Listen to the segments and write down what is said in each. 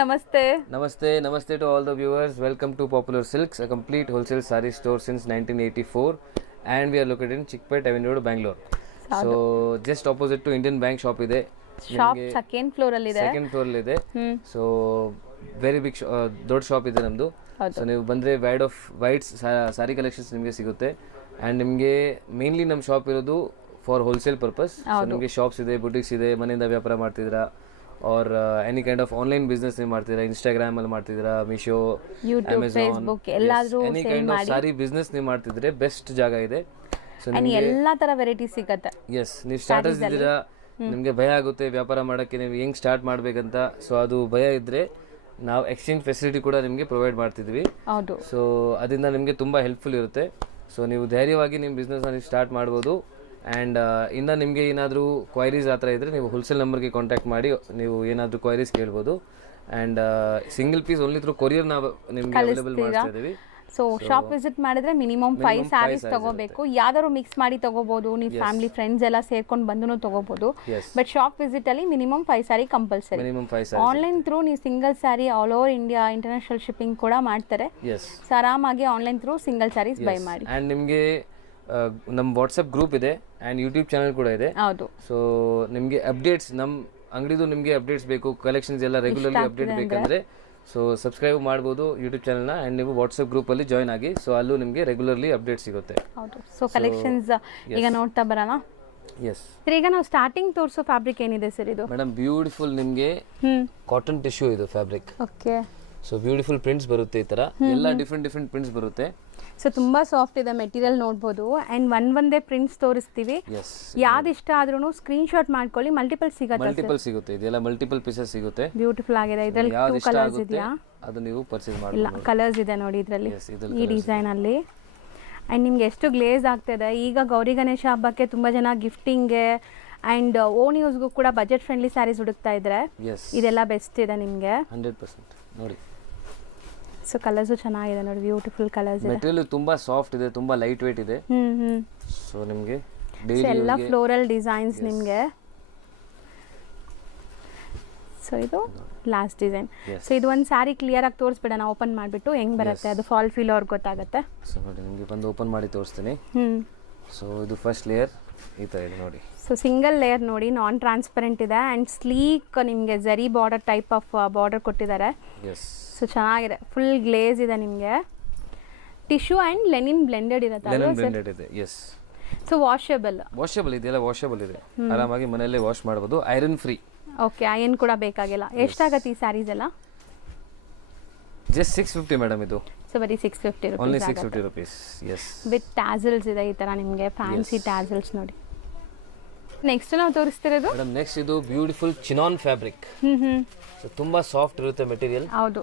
ನಮಸ್ತೆ. Namaste to all the viewers. Welcome to Popular Silks, a complete wholesale saree store since 1984, and we are located in Chickpet Avenue Road, Bangalore. So just opposite to Indian Bank shop ಇದೆ. Shop second floor ಅಲ್ಲಿ ಇದೆ. Second floor ಅಲ್ಲಿ ಇದೆ. So very big ದೊಡ್ಡ shop ಇದೆ ನಮ್ದು. So ನೀವು ಬಂದ್ರೆ ವೈಡ್ ಸಾರಿ ಕಲೆಕ್ಷನ್ಸ್ ನಿಮಗೆ ಸಿಗುತ್ತೆ. ಅಂಡ್ ನಿಮಗೆ ಮೇನ್ಲಿ ನಮ್ಮ ಶಾಪ್ ಇರೋದು ಫಾರ್ ಹೋಲ್ಸೇಲ್ ಪರ್ಪಸ್. ನಿಮಗೆ ಶಾಪ್ಸ್ ಇದೆ, ಬುಟಿಕ್ಸ್ ಇದೆ, ಮನೆಯಿಂದ ವ್ಯಾಪಾರ ಮಾಡ್ತಿದ್ದೀರಾ और any kind of online business ನೀವು ಮಾಡ್ತಿದ್ದೀರಾ, ಇನ್ಸ್ಟಾಗ್ರಾಮ್ ಅಲ್ಲಿ ಮಾಡ್ತಿದ್ದೀರಾ, ಮೀಶೋ, ಯೂಟ್ಯೂಬ್, ಫೇಸ್ಬುಕ್ ಎಲ್ಲಾದ್ರೂ any kind of sorry business ನೀವು ಮಾಡ್ತಿದ್ರೆ ಬೆಸ್ಟ್ ಜಾಗ ಇದೆ. ಸೊ ನಿಮಗೆ ಎಲ್ಲಾ ತರ ವೆರೈಟಿ ಸಿಗುತ್ತೆ. ಎಸ್, ನೀವು ಸ್ಟಾರ್ಟರ್ಸ್ ಇದ್ದೀರಾ, ನಿಮಗೆ ಭಯ ಆಗುತ್ತೆ ವ್ಯಾಪಾರ ಮಾಡೋಕ್ಕೆ, ನೀವು ಹೆಂಗ್ ಸ್ಟಾರ್ಟ್ ಮಾಡ್ಬೇಕಂತ. ಸೊ ಅದು ಭಯ ಇದ್ರೆ ನಾವು ಎಕ್ಸ್ಚೇಂಜ್ ಫೆಸಿಲಿಟಿ ಕೂಡ ನಿಮಗೆ ಪ್ರೊವೈಡ್ ಮಾಡ್ತಿದ್ವಿ. ಹೌದು. ಸೊ ಅದರಿಂದ ನಿಮಗೆ ತುಂಬಾ ಹೆಲ್ಪ್ಫುಲ್ ಇರುತ್ತೆ. ಸೊ ನೀವು ಧೈರ್ಯವಾಗಿ ನಿಮ್ಮ ಬಿಸ್ನೆಸ್ ನೀವು ಸ್ಟಾರ್ಟ್ ಮಾಡ್ಬೋದು. ಆ್ಯಂಡ್ ಇನ್ನು ನಿಮಗೆ ಏನಾದರೂ ಕ್ವೈರೀಸ್ ಆ ಥರ ಇದ್ದರೆ ನೀವು ಹೋಲ್ಸೇಲ್ ನಂಬರ್ಗೆ ಕಾಂಟ್ಯಾಕ್ಟ್ ಮಾಡಿ ನೀವು ಏನಾದರೂ ಕ್ವೈರೀಸ್ ಕೇಳ್ಬೋದು. And single piece only through courier ನಾವು ನಿಮಗೆ ಅವೈಲೇಬಲ್ ಮಾಡ್ತಾ ಇದ್ದೀವಿ. ಸೊ ಶಾಪ್ ವಿಸಿಟ್ ಮಾಡಿದ್ರೆ ಮಿನಿಮಮ್ 5 ಸ್ಯಾರೀಸ್ ತಗೋಬೇಕು. ಯಾವ್ದಾದ್ರು ಮಿಕ್ಸ್ ಮಾಡಿ ತಗೋಬಹುದು, ನೀವು ಫ್ಯಾಮಿಲಿ ಫ್ರೆಂಡ್ಸ್ ಎಲ್ಲ ಸೇರ್ಕೊಂಡು ಬಂದು ತಗೋಬಹುದು. ಬಟ್ ಶಾಪ್ ವಿಸಿಟ್ ಅಲ್ಲಿ minimum 5 sari compulsory. Online through ನೀವು single sari all over India international shipping ಕೂಡ ಮಾಡ್ತಾರೆ. ಸೊ ಆರಾಮಾಗಿ online through single saris buy ಮಾಡಿ. ಆ್ಯಂಡ್ ನಿಮಗೆ ನಮ್ಮ ವಾಟ್ಸಪ್ ಗ್ರೂಪ್ ಇದೆ ಆ್ಯಂಡ್ ಯೂಟ್ಯೂಬ್ ಚಾನಲ್ ಕೂಡ ಇದೆ. ಹೌದು. ಸೊ ನಿಮಗೆ ಅಪ್ಡೇಟ್ಸ್, ನಮ್ಮ ಅಂಗಡಿದು ನಿಮಗೆ ಅಪ್ಡೇಟ್ಸ್ ಬೇಕು, ಕಲೆಕ್ಷನ್ಸ್ ಎಲ್ಲ ರೆಗ್ಯುಲರ್ಲಿ ಅಪ್ಡೇಟ್ ಬೇಕಂದ್ರೆ ಸೊ ಸಬ್ಸ್ಕ್ರೈಬ್ ಮಾಡ್ಬೋದು ಯೂಟ್ಯೂಬ್ ಚಾನಲ್ನ. ಆ್ಯಂಡ್ ನೀವು ವಾಟ್ಸಪ್ ಗ್ರೂಪಲ್ಲಿ ಜಾಯ್ನ್ ಆಗಿ, ಸೊ ಅಲ್ಲೂ ನಿಮಗೆ ರೆಗ್ಯುಲರ್ಲಿ ಅಪ್ಡೇಟ್ ಸಿಗುತ್ತೆ. ಹೌದು. ಸೊ ಕಲೆಕ್ಷನ್ಸ್ ಈಗ ನೋಡ್ತಾ ಬರೋಣ. ಎಸ್ ಸರ್, ಈಗ ನಾವು ಸ್ಟಾರ್ಟಿಂಗ್ ತೋರಿಸೋ ಫ್ಯಾಬ್ರಿಕ್ ಏನಿದೆ ಸರ್ ಇದು? ಮೇಡಮ್ ಬ್ಯೂಟಿಫುಲ್ ನಿಮಗೆ ಕಾಟನ್ ಟಿಶ್ಯೂ ಇದು fabric. Okay. So beautiful prints ಬರುತ್ತೆ, ಈ ತರ ಎಲ್ಲ ಡಿಫ್ರೆಂಟ್ ಪ್ರಿಂಟ್ಸ್ ಬರುತ್ತೆ. ಸೊ ತುಂಬಾ ಸಾಫ್ಟ್ ಇದೆ ಮೆಟೀರಿಯಲ್, ನೋಡ್ಬೋದು. ಅಂಡ್ ಒಂದೇ ಪ್ರಿಂಟ್ಸ್ ತೋರಿಸ್ತೀವಿ. ಯಾವ್ದು ಇಷ್ಟ ಆದ್ರೂ ಸ್ಕ್ರೀನ್ ಶಾಟ್ ಮಾಡ್ಕೊಳ್ಳಿ, ಮಲ್ಟಿಪಲ್ ಸಿಗುತ್ತೆ. ಇದೆಲ್ಲ ಮಲ್ಟಿಪಲ್ ಪೀಸಸ್ ಸಿಗುತ್ತೆ. ಬ್ಯೂಟಿಫುಲ್ ಆಗಿದೆ. ಇದರಲ್ಲಿ 2 ಕಲರ್ಸ್ ಇದೆಯಾ? ಅದು ನೀವು ಪರ್ಚೇಸ್ ಮಾಡಿ. ಇಲ್ಲ, ಕಲರ್ಸ್ ಇದೆ ನೋಡಿ ಇದರಲ್ಲಿ, ಈ ಡಿಸೈನ್ ಅಲ್ಲಿ. ಅಂಡ್ ನಿಮ್ಗೆ ಎಷ್ಟು ಗ್ಲೇಸ್ ಆಗ್ತಿದೆ. ಈಗ ಗೌರಿ ಗಣೇಶ ಹಬ್ಬಕ್ಕೆ ತುಂಬಾ ಜನ ಗಿಫ್ಟಿಂಗ್ಗೆ ಅಂಡ್ ಓನ್ ಯೂಸ್ಗೂ ಕೂಡ ಬಜೆಟ್ ಫ್ರೆಂಡ್ಲಿ ಸ್ಯಾರೀಸ್ ಹುಡುಕ್ತಾ ಇದ್ರೆ ಇದೆಲ್ಲ ಬೆಸ್ಟ್ ಇದೆ ನಿಮ್ಗೆ. 100% ನೋಡಿ. ಸೊ ಕಲರ್ಸ್ ಚೆನ್ನಾಗಿದೆ ನೋಡಿ, ಬ್ಯೂಟಿಫುಲ್ ಕಲರ್ಸ್ ಇದೆ. ಮೆಟೀರಿಯಲ್ ತುಂಬಾ ಸಾಫ್ಟ್ ಇದೆ, ತುಂಬಾ ಲೈಟ್ ವೇಟ್ ಇದೆ. ಸೊ ನಿಮಗೆ ಎಲ್ಲ ಫ್ಲೋರಲ್ ಡಿಸೈನ್ಸ್ ನಿಮಗೆ. ಸೊ ಇದು ಲಾಸ್ಟ್ ಡಿಸೈನ್. ಸೊ ಇದು ಒಂದು ಸ್ಯಾರಿ ಕ್ಲಿಯರ್ ಆಗಿ ತೋರಿಸ್ಬಿಡೋಣ, ಓಪನ್ ಮಾಡಿಬಿಟ್ಟು ಹೆಂಗ್ ಬರುತ್ತೆ ಅದು ಫಾಲ್ ಫೀಲ್ ಅವ್ರಿಗೆ ಗೊತ್ತಾಗುತ್ತೆ. ಸೊ ನೋಡಿ, ನಿಮಗೆ ಬಂದು ಓಪನ್ ಮಾಡಿ ತೋರಿಸ್ತೀನಿ. ಸೊ ಇದು ಫಸ್ಟ್ ಲೇಯರ್ ಈ ತರ ಇದೆ ನೋಡಿ. ಸೊ ಸಿಂಗಲ್ ಲೇಯರ್ ನೋಡಿ, ನಾನ್ ಟ್ರಾನ್ಸ್ಪರೆಂಟ್ ಇದೆ ಅಂಡ್ ಸ್ಲೀಕ್ ನಿಮಗೆ ಜರಿ ಬಾರ್ಡರ್ ಟೈಪ್ ಆಫ್ ಬಾರ್ಡರ್ ಕೊಟ್ಟಿದ್ದಾರೆ. ಸೊ ಚೆನ್ನಾಗಿದೆ, ಫುಲ್ ಗ್ಲೇಸ್ ಇದೆ ನಿಮಗೆ. ಟಿಶ್ಯೂ ಅಂಡ್ ಲೆನಿನ್ ಬ್ಲೆಂಡೆಡ್ ಇರುತ್ತೆ. ಲೆನಿನ್ ಬ್ಲೆಂಡೆಡ್ ಇದೆ. ಎಸ್. ಸೊ ವಾಷೇಬಲ್ ಇದೆಲ್ಲ ವಾಷೇಬಲ್ ಇದೆ, ಆರಾಮಾಗಿ ಮನೆಯಲ್ಲೇ ವಾಶ್ ಮಾಡಬಹುದು, ಐರನ್ ಫ್ರೀ. ಓಕೆ, ಐರನ್ ಕೂಡ ಬೇಕಾಗಿಲ್ಲ. ಎಷ್ಟಾಗತ್ತೆ ಈ ಸ್ಯಾರೀಸ್ ಎಲ್ಲ? ಜಸ್ಟ್ 650 ಮೇಡಮ್ ಇದು. ಸೊ ಬರೀ 650 rupees. Only 650 rupees. Yes. With tassels ಇದೆ ಈ ತರ ನಿಮಗೆ, ಫ್ಯಾನ್ಸಿ ಟ್ಯಾಸಲ್ಸ್ ನೋಡಿ. ನೆಕ್ಸ್ಟ್ ನಾವು ತೋರಿಸ್ತಿರೋದು ಮೇಡಮ್, ನೆಕ್ಸ್ಟ್ ಇದು ಬ್ಯೂಟಿಫುಲ್ ಚಿನಾನ್ ಫ್ಯಾಬ್ರಿಕ್. ಸೊ ತುಂಬಾ ಸಾಫ್ಟ್ ಇರುತ್ತೆ ಮೆಟೀರಿಯಲ್. ಹೌದು.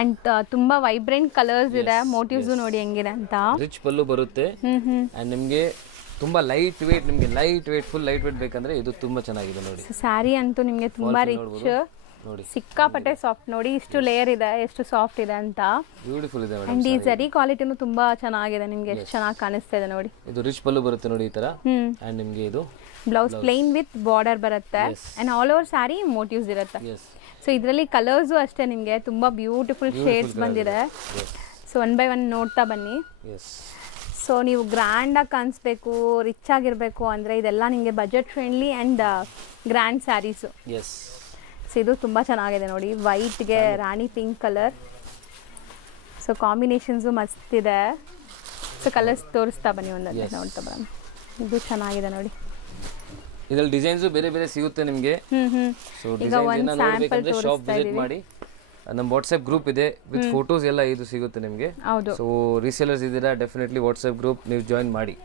ಅಂಡ್ ತುಂಬಾ ವೈಬ್ರೆಂಟ್ ಕಲರ್ಸ್ ಇದೆ, ಮೋಟಿವ್ಸ್ ನೋಡಿ ಹೆಂಗಿದೆ ಅಂತ. ರಿಚ್ ಪಲ್ಲು ಬರುತ್ತೆ. ಅಂಡ್ ನಿಮಗೆ ತುಂಬಾ ಲೈಟ್ ವೇಟ್, ನಿಮಗೆ ಫುಲ್ ಲೈಟ್ ವೇಟ್ ಬೇಕಂದ್ರೆ ಇದು ತುಂಬಾ ಚೆನ್ನಾಗಿದೆ ನೋಡಿ. ಸ್ಯಾರಿ ಅಂತೂ ನಿಮಗೆ ತುಂಬಾ ರಿಚ್ ನೋಡಿ, ಸಿಕ್ಕಾಪಟ್ಟೆ ಸಾಫ್ಟ್ ನೋಡಿ, ಇಷ್ಟು ಲೇಯರ್ ಇದೆ, ಎಷ್ಟು ಸಾಫ್ಟ್ ಇದೆ ಅಂತ. ಬ್ಯೂಟಿಫುಲ್ ಇದೆ ಮೇಡಂ. ಅಂಡ್ ಈ ಜರಿ ಕ್ವಾಲಿಟಿನೂ ತುಂಬಾ ಚೆನ್ನಾಗಿದೆ, ನಿಮಗೆ ಎಷ್ಟು ಚೆನ್ನಾಗಿ ಕಾಣಿಸ್ತಾ ಇದೆ ನೋಡಿ. ಇದು ರಿಚ್ ಪಲ್ಲು ಬರುತ್ತೆ ನೋಡಿ ಈ ತರ. ಅಂಡ್ ನಿಮಗೆ ಇದು ಬ್ಲೌಸ್ ಪ್ಲೇನ್ ವಿತ್ ಬಾರ್ಡರ್ ಬರುತ್ತೆ. And all over sari motives ಇರುತ್ತೆ. ಸೊ ಇದರಲ್ಲಿ ಕಲರ್ಸು ಅಷ್ಟೇ ನಿಮಗೆ ತುಂಬಾ ಬ್ಯೂಟಿಫುಲ್ ಶೇಡ್ಸ್ ಬಂದಿದೆ. ಸೊ 1 by 1 ನೋಡ್ತಾ ಬನ್ನಿ. ಸೊ ನೀವು ಗ್ರ್ಯಾಂಡ್ ಆಗಿ ಕಾಣಿಸ್ಬೇಕು, ರಿಚ್ ಆಗಿರ್ಬೇಕು ಅಂದ್ರೆ ಇದೆಲ್ಲ ನಿಮಗೆ budget friendly and grand saris. So ಇದು ತುಂಬಾ ಚೆನ್ನಾಗಿದೆ ನೋಡಿ, ವೈಟ್ಗೆ rani pink colour. So combinations ಮಸ್ತ್ ಇದೆ. ಸೊ ಕಲರ್ಸ್ ತೋರಿಸ್ತಾ ಬನ್ನಿ, ಒಂದೊಂದೇ ನೋಡ್ತಾ ಬರೋಣ. ಇದು ಚೆನ್ನಾಗಿದೆ ನೋಡಿ. ಇದರಲ್ಲಿ ಡಿಸೈನ್ಸ್ ಬೇರೆ ಸಿಗುತ್ತೆ ನಿಮಗೆ. ಸೊ ಡಿಸೈನ್ಸ್ ನೋಡಬೇಕಂದ್ರೆ ಶಾಪ್ ವಿಸಿಟ್ ಮಾಡಿ. ನಮ್ಮ ವಾಟ್ಸ್ಆಪ್ ಗ್ರೂಪ್ ಇದೆ ವಿತ್ ಫೋಟೋಸ್ ಎಲ್ಲ ಇದು ಸಿಗುತ್ತೆ ನಿಮಗೆ. ಸೊ ರೀಸೇಲರ್ಸ್ ಇದ್ದೀರಾ, ಡೆಫಿನೆಟ್ಲಿ ವಾಟ್ಸ್ಆಪ್ ಗ್ರೂಪ್ ನೀವು ಜಾಯಿನ್ ಮಾಡಿ.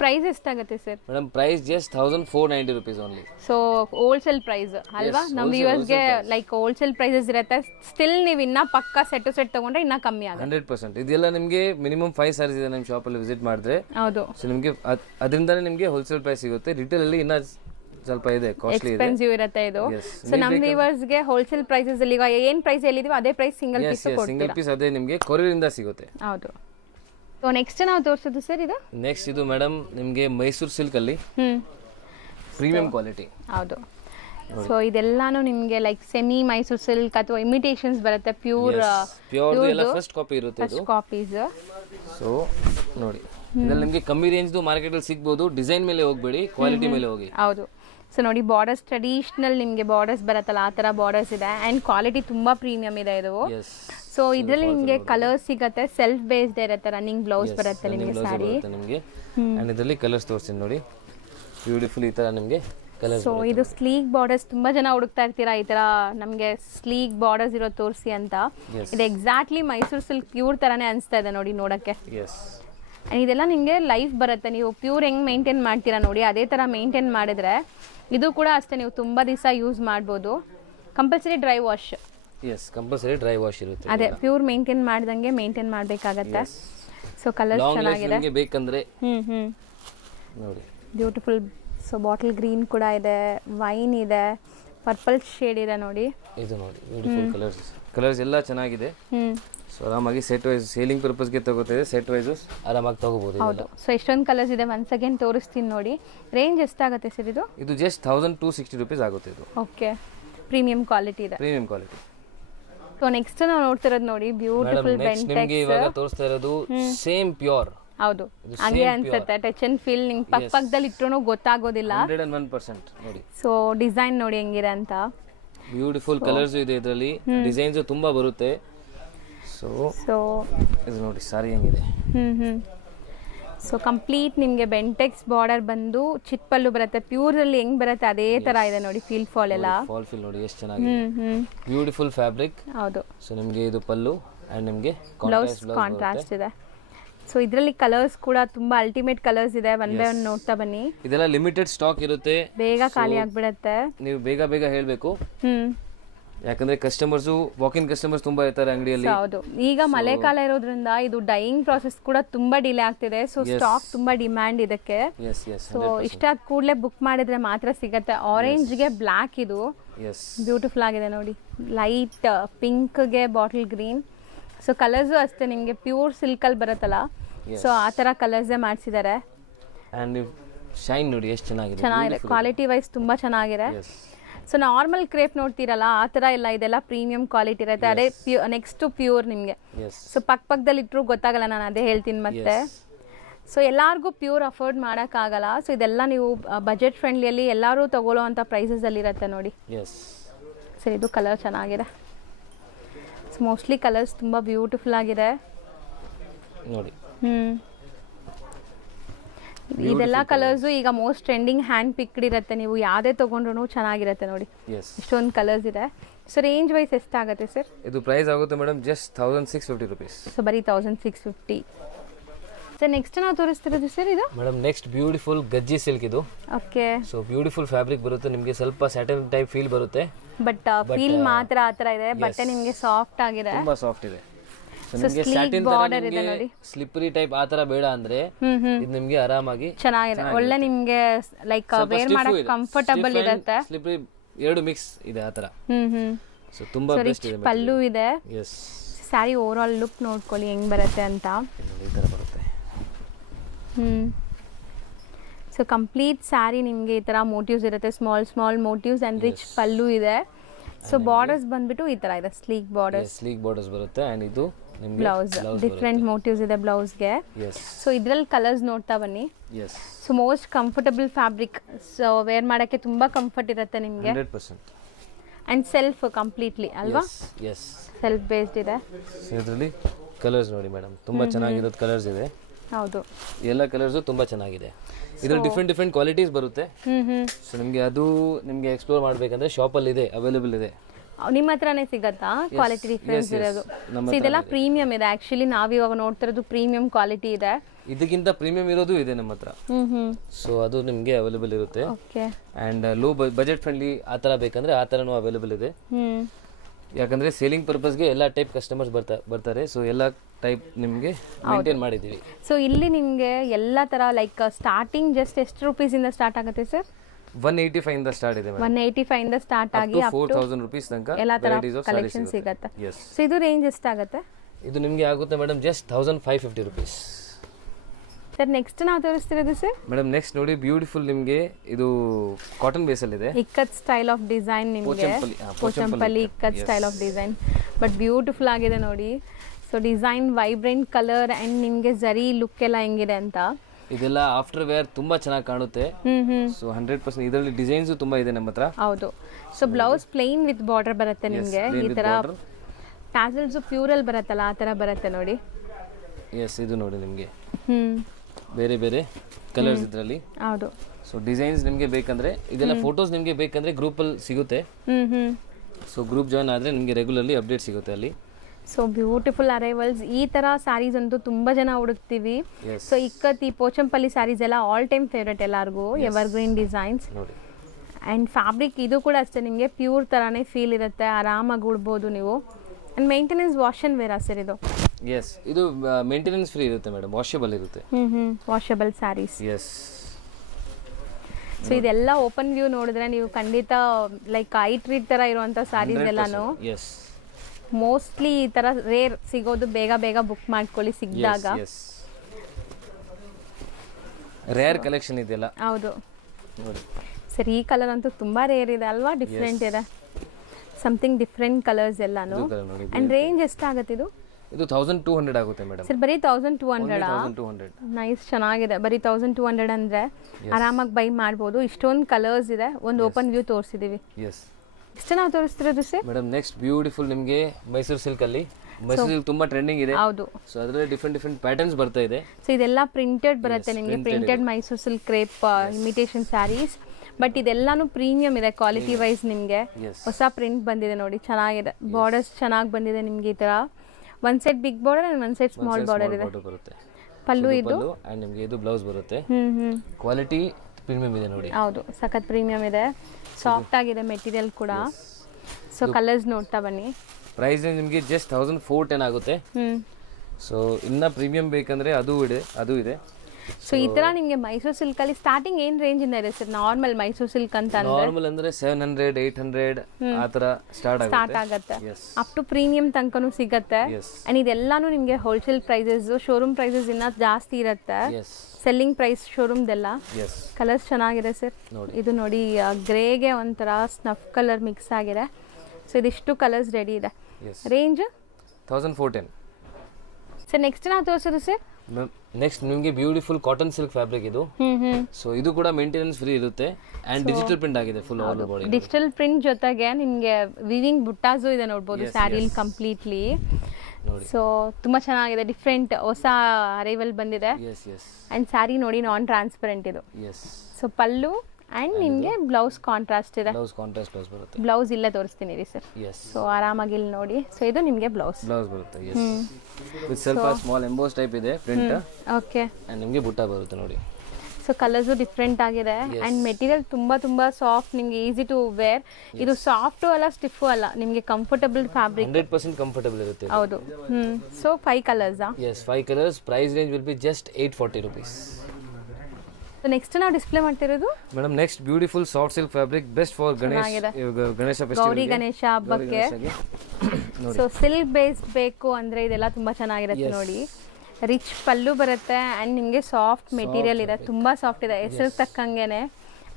ಪ್ರೈಸ್ ಎಷ್ಟಾಗುತ್ತೆ sir? Madam price just 1490 rupees only. So wholesale price ಅಲ್ವಾ? ನಮ್ಮ ವ್ಯೂವರ್ಸ್ಗೆ ಲೈಕ್ ಹೋಲ್ಸೇಲ್ ಪ್ರೈಸಸ್ ಇರುತ್ತೆ. ಸ್ಟಿಲ್ ನೀವು ಇನ್ನ ಪಕ್ಕ ಸೆಟ್ ತಗೊಂಡ್ರೆ ಇನ್ನ ಕಮ್ಮಿ ಆಗುತ್ತೆ. 100%. ಇದೆಲ್ಲ ನಿಮಗೆ ಮಿನಿಮಮ್ 5 ಸ್ಯಾರೀಸ್ ಇದೆ ನಮ್ಮ ಶಾಪ್ ಅಲ್ಲಿ ವಿಸಿಟ್ ಮಾಡಿದ್ರೆ. ಹೌದು. ಸೊ ನಿಮಗೆ ಅದರಿಂದಾನೇ ನಿಮಗೆ ಹೋಲ್ಸೇಲ್ ಪ್ರೈಸ್ ಸಿಗುತ್ತೆ. ರಿಟೇಲ್ ಅಲ್ಲಿ ಇನ್ನ ಸ್ವಲ್ಪ ಇದೆ, ಕಾಸ್ಟ್ಲಿ ಇದೆ, ಎಕ್ಸ್ಪೆನ್ಸಿವ್ ಇರುತ್ತೆ ಇದು. ಸೊ ನಮ್ಮ ವ್ಯೂವರ್ಸ್ ಗೆ ಹೋಲ್ಸೇಲ್ ಪ್ರೈಸಸ್ ಅಲ್ಲಿ ಈಗ ಏನ್ ಪ್ರೈಸ್ ಹೇಳಿದೀವಿ ಅದೇ ಪ್ರೈಸ್ ಸಿಂಗಲ್ ಪೀಸ್ ಕೊಡ್ತೀರಾ? ಸಿಂಗಲ್ ಪೀಸ್ ಅದೇ ನಿಮಗೆ ಕೊರಿಯರ್ ಇಂದ ಸಿಗುತ್ತೆ. ಹೌದು. ಸೊ ನೆಕ್ಸ್ಟ್ ನಾವು ತೋರಿಸೋದು ಸರ್ ಇದು. ನೆಕ್ಸ್ಟ್ ಇದು ಮೇಡಮ್ ನಿಮಗೆ ಮೈಸೂರು ಸಿಲ್ಕ್ ಅಲ್ಲಿ ಪ್ರೀಮಿಯಂ ಕ್ವಾಲಿಟಿ. ಹೌದು. ಸೊ ಇದೆಲ್ಲಾನು ನಿಮಗೆ ಲೈಕ್ ಸೆಮಿ ಮೈಸೂರು ಸಿಲ್ಕ್ ಅಥವಾ ಇಮಿಟೇಷನ್ಸ್ ಬರುತ್ತೆ, ಪ್ಯೂರ್ ಎಲ್ಲ ಫಸ್ಟ್ ಕಾಪಿ ಇರುತ್ತೆ ಇದು. ಕಾಪೀಸ್. ಸೊ ನೋಡಿ, ಇದ್ರಲ್ಲಿ ನಿಮಗೆ ಕಮ್ಮಿ ರೇಂಜ್ದು ಮಾರ್ಕೆಟಲ್ಲಿ ಸಿಗ್ಬೋದು. ಡಿಸೈನ್ ಮೇಲೆ ಹೋಗಬೇಡಿ, ಕ್ವಾಲಿಟಿ ಮೇಲೆ ಹೋಗಿ. ಹೌದು. ಸೊ ನೋಡಿ, ಬಾರ್ಡರ್ಸ್ ಟ್ರೆಡಿಷನಲ್ ನಿಮಗೆ ಬಾರ್ಡರ್ಸ್ ಬರುತ್ತಲ್ಲ ಆ ಥರ ಬಾರ್ಡರ್ಸ್ ಇದೆ ಆ್ಯಂಡ್ ಕ್ವಾಲಿಟಿ ತುಂಬ ಪ್ರೀಮಿಯಮ್ ಇದೆ ಇದು. ಸೊ ಇದರಲ್ಲಿ ನಿಮಗೆ ಕಲರ್ಸ್ ಸಿಗುತ್ತೆ, ಸೆಲ್ಫ್ ಬೇಸ್ಡ್ ಇರುತ್ತೆ, ರನ್ನಿಂಗ್ ಬ್ಲೌಸ್ ಬರುತ್ತೆ ನಿಮಗೆ ಸ್ಯಾರಿ. ನಿಮಗೆ ಆ್ಯಂಡ್ ಇದರಲ್ಲಿ ಕಲರ್ಸ್ ತೋರಿಸ್ತೀನಿ ನೋಡಿ, ಬ್ಯೂಟಿಫುಲ್ ಈ ಥರ ನಿಮಗೆ ಕಲರ್ಸ್. ಸೊ ಇದು ಸ್ಲೀಕ್ ಬಾರ್ಡರ್ಸ್, ತುಂಬ ಜನ ಹುಡುಕ್ತಾ ಇರ್ತೀರಾ ಈ ಥರ ನಮಗೆ ಸ್ಲೀಕ್ ಬಾರ್ಡರ್ಸ್ ಇರೋ ತೋರಿಸಿ ಅಂತ. ಇದು ಎಕ್ಸಾಕ್ಟ್ಲಿ ಮೈಸೂರು ಸಿಲ್ಕ್ ಪ್ಯೂರ್ ಥರನೇ ಅನಿಸ್ತಾ ಇದೆ ನೋಡಿ ನೋಡೋಕ್ಕೆ. ಆ್ಯಂಡ್ ಇದೆಲ್ಲ ನಿಮಗೆ ಲೈಫ್ ಬರುತ್ತೆ, ನೀವು ಪ್ಯೂರ್ ಹೆಂಗೆ ಮೇಂಟೈನ್ ಮಾಡ್ತೀರಾ ನೋಡಿ ಅದೇ ಥರ ಮೇಂಟೈನ್ ಮಾಡಿದ್ರೆ ಇದು ಕೂಡ ಅಷ್ಟೇ, ನೀವು ತುಂಬ ದಿವಸ ಯೂಸ್ ಮಾಡ್ಬೋದು. Compulsory dry wash. Compulsory dry wash ಇರುತ್ತೆ. ಅದೇ ಪ್ಯೂರ್ ಮೇಂಟೈನ್ ಮಾಡ್ದಂಗೆ ಮೇಂಟೈನ್ ಮಾಡಬೇಕಾಗತ್ತೆ. ಸೊ ಕಲರ್ಸ್ ಚೆನ್ನಾಗಿದೆ. ನಿಮಗೆ ಬೇಕಂದ್ರೆ ನೋಡಿ, ಬ್ಯೂಟಿಫುಲ್. ಸೊ ಬಾಟಲ್ ಗ್ರೀನ್ ಕೂಡ ಇದೆ, ವೈನ್ ಇದೆ, ಪರ್ಪಲ್ ಶೇಡ್ ಇದೆ ನೋಡಿ. ಇದು ನೋಡಿ ಬ್ಯೂಟಿಫುಲ್ ಕಲರ್ಸ್ ಎಲ್ಲ ಚೆನ್ನಾಗಿದೆ. ಸೊ ಆರಾಮಾಗಿ ಸೆಟ್ ವೈಸ್ ಸೇಲಿಂಗ್ ಪರ್ಪಸ್ಗೆ ತಗೋತಿದೆ, ಸೆಟ್ ವೈಸ್ ಆರಾಮಾಗಿ ತಗೋಬಹುದು. ಹೌದು. ಸೊ ಎಷ್ಟೊಂದು ಕಲರ್ಸ್ ಇದೆ, ಒನ್ಸ್ ಅಗೇನ್ ತೋರಿಸ್ತೀನಿ ನೋಡಿ. ರೇಂಜ್ ಎಷ್ಟಾಗುತ್ತೆ ಸರ್ ಇದು? ಇದು ಜಸ್ಟ್ 1260 ರೂಪೀಸ್ ಆಗುತ್ತೆ ಇದು. ಓಕೆ, ಪ್ರೀಮಿಯಂ ಕ್ವಾಲಿಟಿ ಇದೆ. Premium quality. ಸೊ ನೆಕ್ಸ್ಟ್ ನಾವು ನೋಡ್ತಿರೋದು ನೋಡಿ, ಬ್ಯೂಟಿಫುಲ್ ಬೆಂಟೆಕ್ಸ್. ನಿಮಗೆ ಇವಾಗ ತೋರಿಸ್ತಾ ಇರೋದು ಸೇಮ್ ಪ್ಯೂರ್. ಹೌದು, ಹಂಗೆ ಅನ್ಸುತ್ತೆ, ಟಚ್ ಅಂಡ್ ಫೀಲ್ ನಿಮ್ಗೆ ಪಕ್ಕದಲ್ಲಿ ಇಟ್ರೂ ಗೊತ್ತಾಗೋದಿಲ್ಲ. 101% ನೋಡಿ. ಸೊ ಡಿಸೈನ್ ನೋಡಿ ಹೆಂಗಿದೆ ಅಂತ. ಬ್ಯೂಟಿಫುಲ್ ಕಲರ್ಸ್ ಇದೆ ಇದರಲ್ಲಿ, ಡಿಸೈನ್ಸ್ ತುಂಬಾ ಬರುತ್ತೆ. ಸೊ ಇದು ನೋಡಿ ಸಾರಿ ಹೆಂಗಿದೆ. ಸೊ ಕಂಪ್ಲೀಟ್ ನಿಮಗೆ ಬೆಂಟೆಕ್ಸ್ ಬಾರ್ಡರ್ ಬಂದು ಚಿಟ್ಪಲ್ಲು ಬರುತ್ತೆ, ಪ್ಯೂರ್ ಅಲ್ಲಿ ಹೆಂಗ್ ಬರುತ್ತೆ ಅದೇ ತರ ಇದೆ ನೋಡಿ. ಫೀಲ್ ಫಾಲ್ ಎಲ್ಲ ಫೀಲ್ ನೋಡಿ ಎಷ್ಟು ಚೆನ್ನಾಗಿದೆ, ಬ್ಯೂಟಿಫುಲ್ ಫ್ಯಾಬ್ರಿಕ್. ಹೌದು. ಸೊ ನಿಮಗೆ ಇದು ಪಲ್ಲು ಅಂಡ್ ನಿಮಗೆ ಬ್ಲೌಸ್ ಕಾಂಟ್ರಾಸ್ಟ್ ಇದೆ. ಸೊ ಇದರಲ್ಲಿ ಕಲರ್ಸ್ ಕೂಡ ತುಂಬಾ ಅಲ್ಟಿಮೇಟ್ ಕಲರ್ಸ್ ಇದೆ, ಒನ್ ಬೈ ಒನ್ ನೋಡ್ತಾ ಬನ್ನಿ. ಇದೆಲ್ಲ ಲಿಮಿಟೆಡ್ ಸ್ಟಾಕ್ ಇರುತ್ತೆ, ಬೇಗ ಖಾಲಿ ಆಗ್ಬಿಡತ್ತೆ. ನೀವು ಬೇಗ ಹೇಳಬೇಕು, ಯಾಕಂದ್ರೆ ಕಸ್ಟಮರ್ಸ್ ವಾಕಿನ್ ಕಸ್ಟಮರ್ಸ್ ತುಂಬಾ ಇರ್ತಾರೆ ಅಂಗಡಿಯಲ್ಲಿ. ಹೌದು, ಈಗ ಮಳೆಕಾಲ ಇರೋದ್ರಿಂದ ಇದು ಡೈಯಿಂಗ್ ಪ್ರಾಸೆಸ್ ಕೂಡ ತುಂಬಾ ಡಿಲೇ ಆಗ್ತಿದೆ. ಸೊ ಸ್ಟಾಕ್ ತುಂಬಾ ಡಿಮ್ಯಾಂಡ್ ಇದಕ್ಕೆ. ಸೊ ಇಷ್ಟಾದ ಕೂಡಲೇ ಬುಕ್ ಮಾಡಿದ್ರೆ ಮಾತ್ರ ಸಿಗತ್ತೆ. ಆರೆಂಜ್ಗೆ ಬ್ಲ್ಯಾಕ್ ಇದು ಬ್ಯೂಟಿಫುಲ್ ಆಗಿದೆ ನೋಡಿ, ಲೈಟ್ ಪಿಂಕ್ಗೆ ಬಾಟಲ್ ಗ್ರೀನ್. ಸೊ ಕಲರ್ಸು ಅಷ್ಟೇ ನಿಮಗೆ ಪ್ಯೂರ್ ಸಿಲ್ಕಲ್ಲಿ ಬರುತ್ತಲ್ಲ, ಸೊ ಆ ಥರ ಕಲರ್ಸೇ ಮಾಡಿಸಿದ್ದಾರೆ. ಶೈನ್ ನೋಡಿ ಎಷ್ಟು ಚೆನ್ನಾಗಿದೆ, ಕ್ವಾಲಿಟಿ ವೈಸ್ ತುಂಬ ಚೆನ್ನಾಗಿದೆ. ಸೊ ನಾರ್ಮಲ್ ಕ್ರೇಪ್ ನೋಡ್ತೀರಲ್ಲ ಆ ಥರ ಇಲ್ಲ, ಇದೆಲ್ಲ ಪ್ರೀಮಿಯಂ ಕ್ವಾಲಿಟಿ ಇರುತ್ತೆ. ಅದೇ ನೆಕ್ಸ್ಟ್ ಪ್ಯೂರ್ ನಿಮಗೆ. ಸೊ ಪಕ್ಕದಲ್ಲಿ ಇಟ್ಟರು ಗೊತ್ತಾಗಲ್ಲ, ನಾನು ಅದೇ ಹೇಳ್ತೀನಿ ಮತ್ತೆ. ಸೊ ಎಲ್ಲರಿಗೂ ಪ್ಯೂರ್ ಅಫೋರ್ಡ್ ಮಾಡೋಕ್ಕಾಗಲ್ಲ. ಸೊ ಇದೆಲ್ಲ ನೀವು ಬಜೆಟ್ ಫ್ರೆಂಡ್ಲಿಯಲ್ಲಿ ಎಲ್ಲರೂ ತಗೊಳ್ಳೋ ಅಂಥ ಪ್ರೈಸಸಲ್ಲಿ ಇರುತ್ತೆ ನೋಡಿ. ಸರಿ, ಇದು ಕಲರ್ ಚೆನ್ನಾಗಿದೆ. ಸೊ ಮೋಸ್ಟ್ಲಿ ಕಲರ್ಸ್ ತುಂಬ ಬ್ಯೂಟಿಫುಲ್ ಆಗಿದೆ ನೋಡಿ. ಇದೆಲ್ಲ ಕಲರ್ಸು ಈಗ ಮೋಸ್ಟ್ ಟ್ರೆಂಡಿಂಗ್ ಹ್ಯಾಂಡ್ ಪಿಕ್ಡ್ ಇರುತ್ತೆ, ನೀವು ಯಾವುದೇ ತೊಗೊಂಡ್ರು ಚೆನ್ನಾಗಿರುತ್ತೆ ನೋಡಿ. ಇಷ್ಟೊಂದು ಕಲರ್ಸ್ ಇದೆ. ಸೊ ರೇಂಜ್ ವೈಸ್ ಎಷ್ಟಾಗುತ್ತೆ ಸರ್? ಇದು ಪ್ರೈಸ್ ಆಗುತ್ತೆ ಮೇಡಮ್ ಜಸ್ಟ್ 1650 ರೂಪೀಸ್. ಸೊ ಬರೀ 1650. ಸರ್ ನೆಕ್ಸ್ಟ್ ನಾವು ತೋರಿಸ್ತಿರೋದು ಸರ್ ಇದು ಮೇಡಮ್ ನೆಕ್ಸ್ಟ್ ಬ್ಯೂಟಿಫುಲ್ ಗಜ್ಜಿ ಸಿಲ್ಕ್ ಇದು. ಓಕೆ. ಸೊ ಬ್ಯೂಟಿಫುಲ್ ಫ್ಯಾಬ್ರಿಕ್ ಬರುತ್ತೆ, ನಿಮಗೆ ಸ್ವಲ್ಪ ಸ್ಯಾಟನ್ ಟೈಪ್ ಫೀಲ್ ಬರುತ್ತೆ, ಬಟ್ ಫೀಲ್ ಮಾತ್ರ ಆ ಥರ ಇದೆ. ಬಟ್ಟೆ ನಿಮಗೆ ಸಾಫ್ಟ್ ಆಗಿದೆ, ತುಂಬಾ ಸಾಫ್ಟ್ ಇದೆ. ನಿಮಗೆ ಸ್ಯಾಟಿನ್ ಬಾರ್ಡರ್ ಇದೆ ನೋಡಿ, ಸ್ಲಿಪ್ಪರಿ ಟೈಪ್ ಆ ತರ ಬೇಡ ಅಂದ್ರೆ ಇದು ನಿಮಗೆ ಆರಾಮಾಗಿ ಚೆನ್ನಾಗಿದೆ. ಒಳ್ಳೆ ನಿಮಗೆ ಲೈಕ್ ವೇರ್ ಮಾಡಕ್ಕೆ ಕಂಫರ್ಟಬಲ್ ಇರುತ್ತೆ. ಸ್ಲಿಪ್ಪರಿ ಎರಡು ಮಿಕ್ಸ್ ಇದೆ ಆ ತರ. ಸೊ ತುಂಬಾ ಬೆಸ್ಟ್ ಇದೆ. ಪಲ್ಲು ಇದೆ. ಸ್ಯಾರಿ ಓವರ್ ಆಲ್ ಲುಕ್ ನೋಡ್ಕೊಳ್ಳಿ ಹೆಂಗ್ ಬರುತ್ತೆ ಅಂತ. ಈ ತರ ಬರುತ್ತೆ. ಸೊ ಕಂಪ್ಲೀಟ್ ಸ್ಯಾರಿ ನಿಮಗೆ ಈ ತರ ಮೋಟಿವ್ಸ್ ಇರುತ್ತೆ, ಸ್ಮಾಲ್ ಮೋಟಿವ್ಸ್ ಅಂಡ್ ರಿಚ್ ಪಲ್ಲು ಇದೆ. ಸೊ ಬಾರ್ಡರ್ಸ್ ಬಂದ್ಬಿಟ್ಟು ಈ ತರ ಇದೆ, ಸ್ಲೀಕ್ ಬಾರ್ಡರ್ಸ್ ಬರುತ್ತೆ. ಅಂಡ್ ಇದು ನಿಮಗೆ ಬ್ಲೌಸ್ ಡಿಫರೆಂಟ್ ಮೋಟಿವ್ಸ್ ಇದೆ ಬ್ಲೌಸ್ಗೆ. ಸೊ ಇದ್ರಲ್ಲಿ ಕಲರ್ಸ್ ನೋಡ್ತಾ ಬನ್ನಿ. So most comfortable fabric, so wear ಮಾಡೋಕ್ಕೆ ತುಂಬಾ ಕಂಫರ್ಟ್ ಇರುತ್ತೆ ನಿಮಗೆ. 100%. ಅಂಡ್ ಸೆಲ್ಫ್ ಕಂಪ್ಲೀಟ್ಲಿ ಅಲ್ವಾ? ಸೆಲ್ಫ್ ಬೇಸ್ಡ್ ಇದೆ. ಇದರಲ್ಲಿ ಕಲರ್ಸ್ ನೋಡಿ ಮೇಡಮ್, ತುಂಬಾ ಚೆನ್ನಾಗಿರೋದು ಕಲರ್ಸ್ ಇದೆ. ಹೌದು, ಎಲ್ಲ ಕಲರ್ಸು ತುಂಬಾ ಚೆನ್ನಾಗಿದೆ. ಇದ್ರಲ್ಲಿ ಡಿಫ್ರೆಂಟ್ ಕ್ವಾಲಿಟೀಸ್ ಬರುತ್ತೆ. ಸೊ ನಿಮಗೆ ಅದು ನಿಮಗೆ ಎಕ್ಸ್ಪ್ಲೋರ್ ಮಾಡಬೇಕಂದ್ರೆ ಶಾಪಲ್ಲಿ ಇದೆ, ಅವೈಲೇಬಲ್ ಇದೆ. ನಿಮ್ಮ ಹತ್ರನೇ ಸಿಗತ್ತಾ ಕ್ವಾಲಿಟಿ ಡಿಫ್ರೆನ್ಸ್ ಇರೋದು? ಇದೆಲ್ಲ ಪ್ರೀಮಿಯಂ ಇದೆ. ಆಕ್ಚುಲಿ ನಾವಿವಾಗ ನೋಡ್ತಿರೋದು ಪ್ರೀಮಿಯಂ ಕ್ವಾಲಿಟಿ ಇದೆ. ಇದಕ್ಕಿಂತ ಪ್ರೀಮಿಯಂ ಇರೋದು ಇದೆ ನಮ್ಮ ಹತ್ರ. ಸೊ ಅದು ನಿಮಗೆ ಅವೈಲೇಬಲ್ ಇರುತ್ತೆ. ಅಂಡ್ ಲೋ ಬಜೆಟ್ ಫ್ರೆಂಡ್ಲಿ ಆ ಥರ ಬೇಕಂದ್ರೆ ಆ ಥರನೂ ಅವೈಲೇಬಲ್ ಇದೆ. ಯಾಕಂದ್ರೆ ಸೇಲಿಂಗ್ ಪರ್ಪಸ್ಗೆ ಎಲ್ಲ ಟೈಪ್ ಕಸ್ಟಮರ್ಸ್ ಬರ್ತಾರೆ. ಸೊ ಎಲ್ಲ ಟೈಪ್ ನಿಮಗೆ ಮೇಂಟೈನ್ ಮಾಡಿದ್ದೀವಿ. ಸೊ ಇಲ್ಲಿ ನಿಮಗೆ ಎಲ್ಲ ಥರ ಲೈಕ್ ಸ್ಟಾರ್ಟಿಂಗ್ ಜಸ್ಟ್ ಎಷ್ಟು ರೂಪೀಸಿಂದ ಸ್ಟಾರ್ಟ್ ಆಗುತ್ತೆ ಸರ್? 185 ಇಂದ ಸ್ಟಾರ್ಟ್ ಇದೆ. 185 ಇಂದ ಸ್ಟಾರ್ಟ್ ಆಗಿ 4000 ರೂಪೀಸ್ ತನಕ ಎಲ್ಲ ತರ ಕಲೆಕ್ಷನ್ ಸಿಗುತ್ತೆ. ಸೊ ಇದು ರೇಂಜ್ ಎಷ್ಟಾಗುತ್ತೆ? ಇದು ನಿಮಗೆ ಆಗುತ್ತೆ madam just 1550 rupees. Sir next ನಾವು ತೋರಿಸ್ತಿರೋದು ಸರ್ ಮೇಡಮ್ ನೆಕ್ಸ್ಟ್ ನೋಡಿ ಬ್ಯೂಟಿಫುಲ್ ನಿಮಗೆ ಇದು ಕಾಟನ್ ಬೇಸಲ್ಲಿದೆ. ಇಕ್ಕತ್ ಸ್ಟೈಲ್ ಆಫ್ ಡಿಸೈನ್ ನಿಮಗೆ, Pochampally ikat style of design, but beautiful ಆಗಿದೆ ನೋಡಿ. So design vibrant colour and ನಿಮಗೆ ಜರಿ ಲುಕ್ ಎಲ್ಲ ಹೆಂಗಿದೆ ಅಂತ. ಇದೆಲ್ಲ ಆಫ್ಟರ್ ವೇರ್ ತುಂಬಾ ಚೆನ್ನಾಗಿ ಕಾಣುತ್ತೆ. ಸೊ 100% ಇದರಲ್ಲಿ ಡಿಸೈನ್ಸ್ ತುಂಬಾ ಇದೆ ನಮ್ಮ ಹತ್ರ. ಹೌದು. So blouse plain with border ಬರುತ್ತೆ ನಿಮಗೆ. ಈ ತರ ಟ್ಯಾಸಲ್ಸ್ ಪ್ಯೂರಲ್ ಬರುತ್ತಲ್ಲ ಆ ತರ ಬರುತ್ತೆ ನೋಡಿ. ಎಸ್, ಇದು ನೋಡಿ ನಿಮಗೆ ಬೇರೆ ಬೇರೆ ಕಲರ್ಸ್ ಇದರಲ್ಲಿ. ಹೌದು. ಸೊ ಡಿಸೈನ್ಸ್ ನಿಮಗೆ ಬೇಕಂದ್ರೆ ಇದೆಲ್ಲ ಫೋಟೋಸ್ ನಿಮಗೆ ಬೇಕಂದ್ರೆ ಗ್ರೂಪಲ್ಲಿ ಸಿಗುತ್ತೆ. ಸೊ ಗ್ರೂಪ್ ಜಾಯ್ನ್ ಆದರೆ ನಿಮಗೆ ರೆಗ್ಯುಲರ್ಲಿ ಅಪ್ಡೇಟ್ ಸಿಗುತ್ತೆ ಅಲ್ಲಿ. So beautiful arrivals. ಈ ಥರ ಸ್ಯಾರೀಸ್ ಅಂತೂ ತುಂಬ ಜನ ಹುಡುಕ್ತೀವಿ. ಸೊ ಇಕ್ಕತ್ ಈ ಪೋಚಂಪಲ್ಲಿ ಸ್ಯಾರೀಸ್ ಎಲ್ಲ ಆಲ್ ಟೈಮ್ ಫೇವ್ರೆಟ್ ಎಲ್ಲರಿಗೂ. ಎವರ್ಗ್ರೀನ್ ಡಿಸೈನ್ಸ್ ಆ್ಯಂಡ್ ಫ್ಯಾಬ್ರಿಕ್ ಇದು ಕೂಡ ಅಷ್ಟೇ ನಿಮಗೆ ಪ್ಯೂರ್ ಥರನೇ ಫೀಲ್ ಇರುತ್ತೆ, ಆರಾಮಾಗಿ ಉಡ್ಬೋದು ನೀವು. And maintenance wash and wear sir ಇದು. ಎಸ್, ಇದು ಮೇಂಟೆನೆನ್ಸ್ ಫ್ರೀ ಇರುತ್ತೆ ಮೇಡಮ್, ವಾಷಬಲ್ ಇರುತ್ತೆ. ವಾಷಬಲ್ ಸ್ಯಾರೀಸ್. ಎಸ್. ಸೊ ಇದೆಲ್ಲ ಓಪನ್ ವ್ಯೂ ನೋಡಿದ್ರೆ ನೀವು ಖಂಡಿತ ಲೈಕ್ ಐ ಟ್ರೀಟ್ ಥರ ಇರುವಂಥ ಸ್ಯಾರೀಸ್ ಎಲ್ಲಾನು. ಎಸ್, ಮೋಸ್ಟ್ಲಿ ಈ ಥರ ರೇರ್ ಸಿಗೋದು. ಬೇಗ ಬೇಗ ಬುಕ್ ಮಾಡ್ಕೊಳ್ಳಿ ಸಿಕ್ಕಿದಾಗ. ರೇರ್ ಕಲೆಕ್ಷನ್ ಇದೆಲ್ಲ. ಹೌದು ನೋಡಿ ಸರ್, ಈ ಕಲರ್ ಅಂತೂ ತುಂಬ ರೇರ್ ಇದೆ ಅಲ್ವಾ, ಡಿಫ್ರೆಂಟ್ ಇದೆ, ಸಮಥಿಂಗ್ ಡಿಫ್ರೆಂಟ್ ಕಲರ್ಸ್ ಎಲ್ಲಾನು. ಆ್ಯಂಡ್ ರೇಂಜ್ ಎಷ್ಟಾಗುತ್ತೆ ಇದು? ಇದು 1200 ಆಗುತ್ತೆ ಮೇಡಮ್. ಸರ್ ಬರೀ 1200. ನೈಸ್, ಚೆನ್ನಾಗಿದೆ. ಬರೀ 1200 ಅಂದರೆ ಆರಾಮಾಗಿ ಬೈ ಮಾಡ್ಬೋದು. ಇಷ್ಟೊಂದು ಕಲರ್ಸ್ ಇದೆ. ಒಂದು ಓಪನ್ ವ್ಯೂ ತೋರಿಸಿದ್ದೀವಿ. ಎಸ್. ಇಷ್ಟ ನಾವು ತೋರಿಸ್ತಿರೋದು ಸರ್ ಮೇಡಮ್ ನೆಕ್ಸ್ಟ್ ಬ್ಯೂಟಿಫುಲ್ ನಿಮಗೆ ಮೈಸೂರು ಸಿಲ್ಕ್ ಅಲ್ಲಿ. ಮೈಸೂರು ಸಿಲ್ಕ್ ತುಂಬಾ ಟ್ರೆಂಡಿಂಗ್ ಇದೆ. ಹೌದು. ಸೊ ಅದರಲ್ಲಿ ಡಿಫ್ರೆಂಟ್ ಪ್ಯಾಟರ್ನ್ಸ್ ಬರ್ತಾ ಇದೆ. ಸೊ ಇದೆಲ್ಲ ಪ್ರಿಂಟೆಡ್ ಬರುತ್ತೆ ನಿಮಗೆ. Printed Mysore silk crepe imitation saris. But ಇದೆಲ್ಲಾನು ಪ್ರೀಮಿಯಂ ಇದೆ ಕ್ವಾಲಿಟಿ ವೈಸ್. ನಿಮಗೆ ಹೊಸ ಪ್ರಿಂಟ್ ಬಂದಿದೆ ನೋಡಿ, ಚೆನ್ನಾಗಿದೆ. ಬಾರ್ಡರ್ಸ್ ಚೆನ್ನಾಗಿ ಬಂದಿದೆ ನಿಮಗೆ. ಈ ತರ one side big border and one side small border ಇದೆ. ಪಲ್ಲು ಇದು ಅಂಡ್ ನಿಮಗೆ ಇದು ಬ್ಲೌಸ್ ಬರುತ್ತೆ. ಕ್ವಾಲಿಟಿ ಪ್ರೀಮಿಯಂ ಇದೆ ನೋಡಿ. ಹೌದು, ಸಖತ್ ಪ್ರೀಮಿಯಂ ಇದೆ. ಸಾಫ್ಟ್ ಆಗಿದೆ ಮೆಟೀರಿಯಲ್ ಕೂಡ. ಸೊ ಕಲರ್ಸ್ ನೋಡ್ತಾ ಬನ್ನಿ. ಪ್ರೈಸ್ ನಿಮಗೆ ಜಸ್ಟ್ 1410 ಆಗುತ್ತೆ. ಸೊ ಇನ್ನ ಪ್ರೀಮಿಯಂ ಬೇಕಂದ್ರೆ ಅದು ಇದೆ. ಸೊ ಈ ತರ ನಿಮಗೆ ಮೈಸೂರು ಸಿಲ್ಕ್ ಅಲ್ಲಿ ಸ್ಟಾರ್ಟಿಂಗ್ ಏನ್ ರೇಂಜ್ ಇಂದ ಇದೆ ಸರ್? ನಾರ್ಮಲ್ ಮೈಸೂರು ಸಿಲ್ಕ್ ಅಂತ ನಾರ್ಮಲ್ ಅಂದ್ರೆ 700 800 ಆ ತರ ಸ್ಟಾರ್ಟ್ ಆಗುತ್ತೆ. ಅಪ್ ಟು ಪ್ರೀಮಿಯಂ ತನಕನೂ ಸಿಗುತ್ತೆ. ಅಂಡ್ ಇದೆಲ್ಲಾನು ನಿಮಗೆ ಹೋಲ್ಸೇಲ್ ಪ್ರೈಸಸ್, ಶೋರೂಮ್ ಪ್ರೈಸಸ್ ಇನ್ನ ಜಾಸ್ತಿ ಇರುತ್ತೆ. ಸೆಲ್ಲಿಂಗ್ ಪ್ರೈಸ್ ಶೋರೂಮ್ದೆಲ್ಲ. ಕಲರ್ಸ್ ಚೆನ್ನಾಗಿದೆ ಸರ್. ಇದು ನೋಡಿ ಗ್ರೇಗೆ ಒಂಥರ ಸ್ನಫ್ ಕಲರ್ ಮಿಕ್ಸ್ ಆಗಿದೆ. ಸೊ ಇದಿಷ್ಟು ಕಲರ್ಸ್ ರೆಡಿ ಇದೆ. ರೇಂಜ್ 1410. ಸರ್ ನೆಕ್ಸ್ಟ್ ನಾವು ತೋರಿಸೋದು ಸರ್ ನೆಕ್ಸ್ಟ್ ನಿಮಗೆ ಬ್ಯೂಟಿಫುಲ್ ಕಾಟನ್ ಸಿಲ್ಕ್ ಫ್ಯಾಬ್ರಿಕ್ ಇದು. ಸೊ ಇದು ಕೂಡ ಮೇಂಟೆನೆನ್ಸ್ ಫ್ರೀ ಇರುತ್ತೆ ಅಂಡ್ ಡಿಜಿಟಲ್ ಪ್ರಿಂಟ್ ಆಗಿದೆ full all body. Digital print ಜೊತೆಗೆ ನಿಮಗೆ ವಿವಿಂಗ್ ಬುಟ್ಟಾಸು ಇದೆ ನೋಡ್ಬೋದು ಸ್ಯಾರಿಲಿ ಕಂಪ್ಲೀಟ್ಲಿ. ಸೊ ತುಂಬಾ ಚೆನ್ನಾಗಿದೆ, ಡಿಫ್ರೆಂಟ್ ಹೊಸ ಅರೈವಲ್ ಬಂದಿದೆ. ಅಂಡ್ ಸ್ಯಾರಿ ನೋಡಿ ನಾನ್ ಟ್ರಾನ್ಸ್ಪರೆಂಟ್ ಇದು. ಸೊ ಪಲ್ಲು ಅಂಡ್ ನಿಮಗೆ ಬ್ಲೌಸ್ ಕಾಂಟ್ರಾಸ್ಟ್ ಇದೆ. ಬ್ಲೌಸ್ ಇಲ್ಲೇ ತೋರಿಸ್ತೀನಿ ರೀ ಸರ್. ಸೊ ಆರಾಮಾಗಿ ಇಲ್ಲಿ ನೋಡಿ. ಸೊ ಇದು ನಿಮಗೆ ಬ್ಲೌಸ್ ಬರುತ್ತೆ. ವಿತ್ ಸ್ವಲ್ಪ ಸ್ಮಾಲ್ ಎಂಬೋಸ್ ಟೈಪ್ ಇದೆ ಪ್ರಿಂಟ್. ಓಕೆ. ಅಂಡ್ ನಿಮಗೆ ಬುಟ್ಟ ಬರುತ್ತೆ ನೋಡಿ. ಸೊ ಕಲರ್ಸು ಡಿಫ್ರೆಂಟ್ ಆಗಿದೆ ಅಂಡ್ ಮೆಟೀರಿಯಲ್ ತುಂಬಾ ಸಾಫ್ಟ್, ನಿಮಗೆ ಈಸಿ ಟು ವೇರ್. ಇದು ಸಾಫ್ಟು ಅಲ್ಲ ಸ್ಟಿಫು ಅಲ್ಲ, ನಿಮಗೆ ಕಂಫರ್ಟಬಲ್ ಫ್ಯಾಬ್ರಿಕ್. 100% ಕಂಫರ್ಟಬಲ್ ಇರುತ್ತೆ. ಹೌದು. So 5 colours. Yes, 5 colours. Price range will be just 840 rupees. So next ನಾವು ಡಿಸ್ಪ್ಲೇ ಮಾಡ್ತಿರೋದು madam next beautiful soft silk fabric best for Ganesha festival, Gauri Ganesha ಹಬ್ಬಕ್ಕೆ. ಸೊ ಸಿಲ್ಕ್ ಬೇಸ್ಡ್ ಬೇಕು ಅಂದ್ರೆ ಇದೆಲ್ಲ ತುಂಬಾ ಚೆನ್ನಾಗಿರುತ್ತೆ ನೋಡಿ. ರಿಚ್ ಪಲ್ಲು ಬರುತ್ತೆ ಅಂಡ್ ನಿಮಗೆ ಸಾಫ್ಟ್ ಮೆಟೀರಿಯಲ್ ಇದೆ, ತುಂಬಾ ಸಾಫ್ಟ್ ಇದೆ ಹೆಸರು ತಕ್ಕಂಗೆನೆ.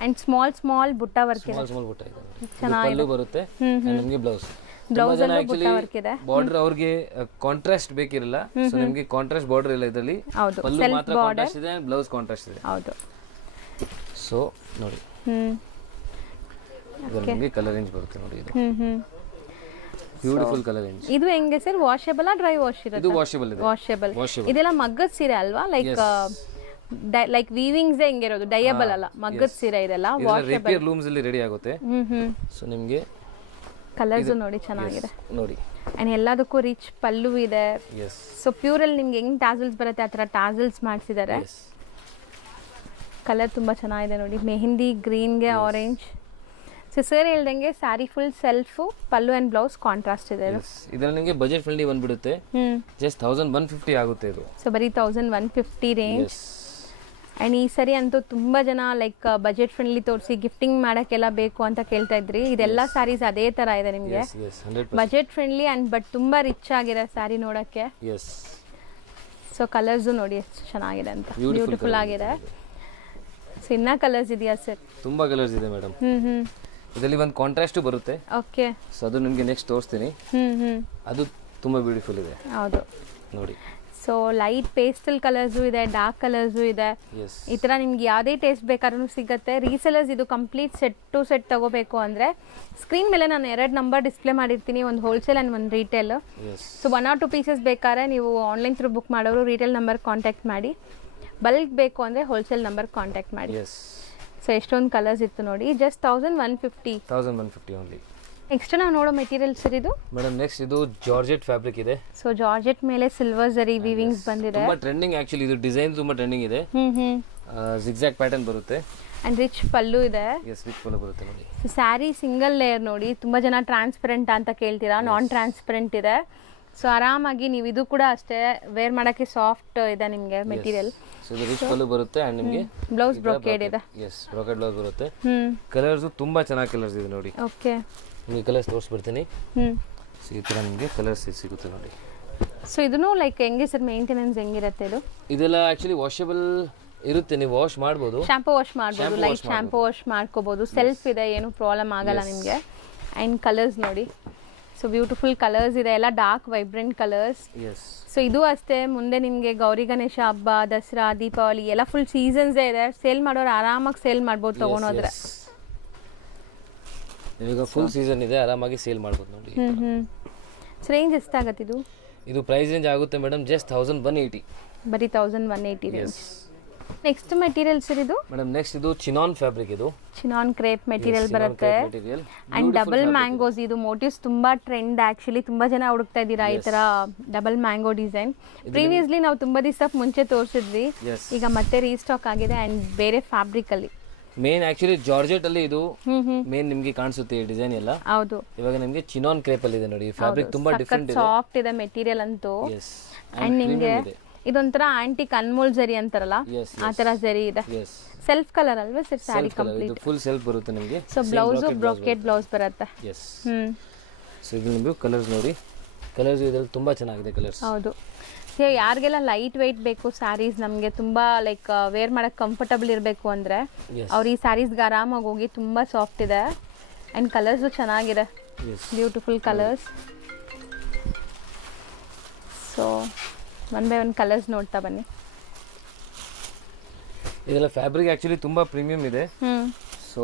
ಅಂಡ್ ಸ್ಮಾಲ್ ಬುಟ್ಟ ವರ್ಕ್ ಇದೆ. ಚೆನ್ನಾಗಿ ಬರುತ್ತೆ. ನಿಮಗೆ ಬ್ಲೌಸ್ ಅಲ್ಲೂ ಬುಟ್ಟ ವರ್ಕ್ ಇದೆ. ಬಾರ್ಡರ್ ಅವ್ರಿಗೆ ಕಾಂಟ್ರಾಸ್ಟ್ ಬೇಕಿರಲ್ಲ. ಸೊ ನಿಮಗೆ ಕಾಂಟ್ರಾಸ್ಟ್ ಬಾರ್ಡರ್ ಇಲ್ಲ ಇದರಲ್ಲಿ. ಪಲ್ಲು ಮಾತ್ರ ಕಾಂಟ್ರಾಸ್ಟ್ ಇದೆ, ಬ್ಲೌಸ್ ಕಾಂಟ್ರಾಸ್ಟ್ ಇದೆ. ಹೌದು. ಸೊ ನೋಡಿ ನಿಮಗೆ ಕಲರ್ ರೇಂಜ್ ಬರುತ್ತೆ ನೋಡಿ. ಇದು ಬ್ಯೂಟಿಫುಲ್ ಕಲರ್ ರೇಂಜ್. ಇದು ಹೆಂಗೆ ಸರ್? ವಾಷಬಲ್ ಡ್ರೈ ವಾಶ್ ಇರುತ್ತೆ? ಇದು ವಾಷಬಲ್ ಇದೆ. ವಾಷಬಲ್. ಇದೆಲ್ಲ ಮಗ್ಗದ ಸೀರೆ ಅಲ್ವಾ? ಲೈಕ್ ವೀವಿಂಗ್ಸ್ ಹೆಂಗೆ ಇರೋದು, ಡೈಯಬಲ್ ಅಲ್ಲ, ಮಗ್ಗದ ಸೀರೆ ಇದೆಲ್ಲ. ರಿಪೇರ್ ಲೂಮ್ಸ್ ಅಲ್ಲಿ ರೆಡಿ ಆಗುತ್ತೆ. ಸೊ ನಿಮಗೆ ಕಲರ್ಸ್ ನೋಡಿ ಚೆನ್ನಾಗಿದೆ ನೋಡಿ. ಅಂಡ್ ಎಲ್ಲದಕ್ಕೂ ರಿಚ್ ಪಲ್ಲು ಇದೆ. ಸೊ ಪ್ಯೂರ್ ಅಲ್ಲಿ ನಿಮ್ಗೆ ಹೆಂಗ್ ಟ್ಯಾಸಲ್ಸ್ ಬರುತ್ತೆ ಆ ತರ ಟ್ಯಾಸಲ್ಸ್ ಮಾಡಿಸಿದ್ದಾರೆ. ಕಲರ್ ತುಂಬಾ ಚೆನ್ನಾಗಿದೆ ನೋಡಿ, ಮೆಹಂದಿ ಗ್ರೀನ್ಗೆ ಆರೆಂಜ್. ಸೊ ಸರ್ ಹೇಳ್ದಂಗೆ sari full self, pallu and blouse contrast ಇದೆ. ಇದರಲ್ಲಿ ನಿಮಗೆ ಬಜೆಟ್ ಫ್ರೆಂಡ್ಲಿ ಬಂದ್ಬಿಡುತ್ತೆ. ಜಸ್ಟ್ 1150 ಆಗುತ್ತೆ ಇದು. ಸೊ ಬರೀ 1150 ರೇಂಜ್. ಅಂಡ್ ಈ ಸರಿ ಅಂತೂ ತುಂಬಾ ಜನ ಲೈಕ್ ಬಜೆಟ್ ಫ್ರೆಂಡ್ಲಿ ತೋರಿಸಿ ಗಿಫ್ಟಿಂಗ್ ಮಾಡಕ್ಕೆಲ್ಲ ಬೇಕು ಅಂತ ಕೇಳ್ತಾ ಇದ್ರಿ. ಇದೆಲ್ಲ ಸ್ಯಾರೀಸ್ ಅದೇ ತರ ಇದೆ ನಿಮಗೆ, ಬಜೆಟ್ ಫ್ರೆಂಡ್ಲಿ ಅಂಡ್ ಬಟ್ ತುಂಬಾ ರಿಚ್ ಆಗಿದೆ ಸ್ಯಾರಿ ನೋಡಕ್ಕೆ. ಸೊ ಕಲರ್ಸು ನೋಡಿ ಎಷ್ಟು ಚೆನ್ನಾಗಿದೆ ಅಂತ, ಬ್ಯೂಟಿಫುಲ್ ಆಗಿದೆ. ಸೊ ಇನ್ನೂ ಕಲರ್ಸ್ ಇದೆಯಾ ಸರ್? ತುಂಬ ಕಲರ್ಸ್ ಇದೆ ಮೇಡಮ್. ಇದರಲ್ಲಿ ಒಂದು ಕಾಂಟ್ರಾಸ್ಟು ಬರುತ್ತೆ. ಓಕೆ. ಸೊ ಅದು ನಿಮಗೆ ನೆಕ್ಸ್ಟ್ ತೋರಿಸ್ತೀನಿ. ಅದು ತುಂಬ ಬ್ಯೂಟಿಫುಲ್ ಇದೆ. ಹೌದು ನೋಡಿ. ಸೊ ಲೈಟ್ ಪೇಸ್ಟಲ್ ಕಲರ್ಸು ಇದೆ, ಡಾರ್ಕ್ ಕಲರ್ಸು ಇದೆ. ಈ ಥರ ನಿಮ್ಗೆ ಯಾವುದೇ ಟೇಸ್ಟ್ ಬೇಕಾದ್ರೂ ಸಿಗುತ್ತೆ. ರೀಸೆಲರ್ಸ್ ಇದು ಕಂಪ್ಲೀಟ್ ಸೆಟ್ ಟು ಸೆಟ್ ತೊಗೋಬೇಕು ಅಂದರೆ ಸ್ಕ್ರೀನ್ ಮೇಲೆ ನಾನು 2 ನಂಬರ್ ಡಿಸ್ಪ್ಲೇ ಮಾಡಿರ್ತೀನಿ, ಒಂದು ಹೋಲ್ಸೇಲ್ ಆ್ಯಂಡ್ ಒಂದು ರೀಟೇಲ್. ಸೊ 1 or 2 ಪೀಸಸ್ ಬೇಕಾದ್ರೆ ನೀವು ಆನ್ಲೈನ್ ಥ್ರೂ ಬುಕ್ ಮಾಡೋರು ರೀಟೇಲ್ ನಂಬರ್ ಕಾಂಟ್ಯಾಕ್ಟ್ ಮಾಡಿ, ಬಲ್ಕ್ ಬೇಕು ಅಂದರೆ ಹೋಲ್ಸೇಲ್ ನಂಬರ್ ಕಾಂಟ್ಯಾಕ್ಟ್ ಮಾಡಿ. ಸೊ ಎಷ್ಟೊಂದು ಕಲರ್ಸ್ ಇತ್ತು ನೋಡಿ. Just 1150 only. ನೆಕ್ಸ್ಟ್ ನಾವು ನೋಡೋ ಮೆಟೀರಿಯಲ್ ಸರ್ ಇದು ಮೇಡಮ್. ನೆಕ್ಸ್ಟ್ ಇದು ಜಾರ್ಜೆಟ್ ಫ್ಯಾಬ್ರಿಕ್ ಇದೆ. ಸೊ ಜಾರ್ಜೆಟ್ ಮೇಲೆ ಸಿಲ್ವರ್ ಜರಿ ವೀವಿಂಗ್ಸ್ ಬಂದಿದೆ. ತುಂಬಾ ಟ್ರೆಂಡಿಂಗ್ ಆಕ್ಚುಲಿ, ಇದು ಡಿಸೈನ್ ತುಂಬಾ ಟ್ರೆಂಡಿಂಗ್ ಇದೆ. ಜಿಗ್ಜಾಗ್ ಪ್ಯಾಟರ್ನ್ ಬರುತ್ತೆ ಅಂಡ್ ರಿಚ್ ಪಲ್ಲು ಇದೆ. ರಿಚ್ ಪಲ್ಲು ಬರುತ್ತೆ ನೋಡಿ. ಸ್ಯಾರಿ ಸಿಂಗಲ್ ಲೇಯರ್ ನೋಡಿ. ತುಂಬಾ ಜನ ಟ್ರಾನ್ಸ್ಪರೆಂಟ್ ಅಂತ ಕೇಳ್ತೀರಾ, ನಾನ್ ಟ್ರಾನ್ಸ್ಪರೆಂಟ್ ಇದೆ. ಸೊ ಆರಾಮಾಗಿ ನೀವು ಇದು ಕೂಡ ಅಷ್ಟೇ ವೇರ್ ಮಾಡೋಕ್ಕೆ ಸಾಫ್ಟ್ ಇದೆ ನಿಮಗೆ ಮೆಟೀರಿಯಲ್. ಸೊ ಇದು ರಿಚ್ ಪಲ್ಲು ಬರುತ್ತೆ ಅಂಡ್ ನಿಮಗೆ ಬ್ಲೌಸ್ ಬ್ರೊಕೇಡ್ ಇದೆ. ಬ್ರೊಕೇಡ್ ಬ್ಲೌಸ್ ಬರುತ್ತೆ. ಕಲರ್ಸ್ ತುಂಬಾ ಚೆನ್ನಾಗಿ ಕಲರ್ಸ್ ಇದೆ ನೋಡಿ. ಓಕೆ. ನಿಮಗೆ ಕಲರ್ಸ್ ತೋರಿಸ್ಬಿಡ್ತೀನಿ. ಸೊ ಈ ಥರ ನಿಮಗೆ ಕಲರ್ಸ್ ಸಿಗುತ್ತೆ ನೋಡಿ. ಸೊ ಇದನ್ನು ಲೈಕ್ ಹೆಂಗೆ ಸರ್ ಮೇಂಟೆನೆನ್ಸ್ ಹೆಂಗಿರುತ್ತೆ ಇದು? ಇದೆಲ್ಲ ಆಕ್ಚುಲಿ ವಾಷಬಲ್ ಇರುತ್ತೆ, ನೀವು ವಾಶ್ ಮಾಡ್ಬೋದು, ಶಾಂಪೂ ವಾಶ್ ಮಾಡ್ಬೋದು, ಲೈಟ್ ಶಾಂಪೂ ವಾಶ್ ಮಾಡ್ಕೋಬೋದು. ಸೆಲ್ಫ್ ಇದೆ, ಏನು ಪ್ರಾಬ್ಲಮ್ ಆಗಲ್ಲ ನಿಮಗೆ. ಆ್ಯಂಡ್ ಕಲರ್ಸ್ ನೋಡಿ. ಸೊ ಬ್ಯೂಟಿಫುಲ್ ಕಲರ್ಸ್ ಇದೆ, ಎಲ್ಲ ಡಾರ್ಕ್ ವೈಬ್ರೆಂಟ್ ಕಲರ್ಸ್. ಸೊ ಇದು ಅಷ್ಟೇ, ಮುಂದೆ ನಿಮಗೆ ಗೌರಿ ಗಣೇಶ ಹಬ್ಬ, ದಸರಾ, ದೀಪಾವಳಿ ಎಲ್ಲ ಫುಲ್ ಸೀಸನ್ಸೇ ಇದೆ. ಸೇಲ್ ಮಾಡೋರು ಆರಾಮಾಗಿ ಸೇಲ್ ಮಾಡ್ಬೋದು ತೊಗೊಂಡೋದ್ರೆ. ಈಗ ಫುಲ್ ಸೀಸನ್ ಇದೆ, ಆರಾಮಾಗಿ ಸೇಲ್ ಮಾಡ್ಬೋದು ನೋಡಿ. ಸೊ ರೇಂಜ್ ಎಷ್ಟಾಗತ್ತೆ ಇದು? ಇದು ಪ್ರೈಸ್ ರೇಂಜ್ ಆಗುತ್ತೆ ಮೇಡಮ್ ಜಸ್ಟ್ 1180. ಬರೀ 1180 ರೇಂಜ್. ನೆಕ್ಸ್ಟ್ ಮೆಟೀರಿಯಲ್ ಸರ್ ಇದು ಮೇಡಮ್. ನೆಕ್ಸ್ಟ್ ಇದು ಚಿನಾನ್ ಫ್ಯಾಬ್ರಿಕ್. ಇದು ಚಿನಾನ್ ಕ್ರೇಪ್ ಮೆಟೀರಿಯಲ್ ಬರುತ್ತೆ. ಅಂಡ್ ಡಬಲ್ ಮ್ಯಾಂಗೋಸ್, ಇದು ಮೋಟಿವ್ಸ್ ತುಂಬಾ ಟ್ರೆಂಡ್ ಆಕ್ಚುಲಿ. ತುಂಬಾ ಜನ ಹುಡುಕ್ತಾ ಇದ್ದೀರಾ ಈ ತರ ಡಬಲ್ ಮ್ಯಾಂಗೋ ಡಿಸೈನ್. ಪ್ರೀವಿಯಸ್ಲಿ ನಾವು ತುಂಬಾ ದಿವಸ ಮುಂಚೆ ತೋರಿಸಿದ್ವಿ, ಈಗ ಮತ್ತೆ ರೀಸ್ಟಾಕ್ ಆಗಿದೆ ಅಂಡ್ ಬೇರೆ ಫ್ಯಾಬ್ರಿಕ್ ಅಲ್ಲಿ. ಮೇನ್ ಆಕ್ಚುಲಿ ಜಾರ್ಜೆಟ್ ಅಲ್ಲಿ ಇದು ಮೇನ್ ನಿಮಗೆ ಕಾಣಿಸುತ್ತೆ ಈ ಡಿಸೈನ್ ಎಲ್ಲ. ಹೌದು. ಇವಾಗ ನಿಮಗೆ ಚಿನಾನ್ ಕ್ರೇಪ್ ಅಲ್ಲಿ ಇದೆ ನೋಡಿ. ಫ್ಯಾಬ್ರಿಕ್ ತುಂಬಾ ಡಿಫರೆಂಟ್ ಇದೆ, ಸಾಫ್ಟ್ ಇದೆ ಮೆಟೀರಿಯಲ್ ಅಂತೂ. ಅಂಡ್ ನಿಮಗೆ ಇದೊಂಥರ ಆಂಟಿಕ್ ಅನ್ಮೋಲ್ ಜರಿ ಅಂತಾರಲ್ಲ, ಆ ತರ ಜರಿ ಇದೆ. ಸೆಲ್ಫ್ ಕಲರ್ ಅಲ್ವಾ sir sari complete? Full self ಬರುತ್ತೆ ನಿಮಗೆ. ಸೊ ಬ್ಲೌಸ್ ಬ್ರೊಕೇಡ್ ಬ್ಲೌಸ್ ಬರುತ್ತೆ. ಸೊ ಇದು ನಿಮಗೆ ಕಲರ್ಸ್ ನೋಡಿ. ಕಲರ್ಸ್ ಇದರಲ್ಲಿ ತುಂಬಾ ಚೆನ್ನಾಗಿದೆ ಕಲರ್ಸ್. ಹೌದು. ಯಾರಿಗೆಲ್ಲ ಲೈಟ್ ವೆಯ್ಟ್ ಬೇಕು ಸ್ಯಾರೀಸ್, ನಮಗೆ ತುಂಬಾ ಲೈಕ್ ವೇರ್ ಮಾಡಕ್ ಕಂಫರ್ಟಬಲ್ ಇರಬೇಕು ಅಂದ್ರೆ ಅವ್ರು ಈ ಸ್ಯಾರೀಸ್ಗೆ ಆರಾಮಾಗಿ ಹೋಗಿ. ತುಂಬಾ ಸಾಫ್ಟ್ ಇದೆ ಅಂಡ್ ಕಲರ್ಸು ಚೆನ್ನಾಗಿದೆ, beautiful colours. So 1 by 1 colours ನೋಡ್ತಾ ಬನ್ನಿ. ಇದೆಲ್ಲ ಫ್ಯಾಬ್ರಿಕ್ ಆಕ್ಚುಲಿ ತುಂಬಾ ಪ್ರೀಮಿಯಂ ಇದೆ. ಸೊ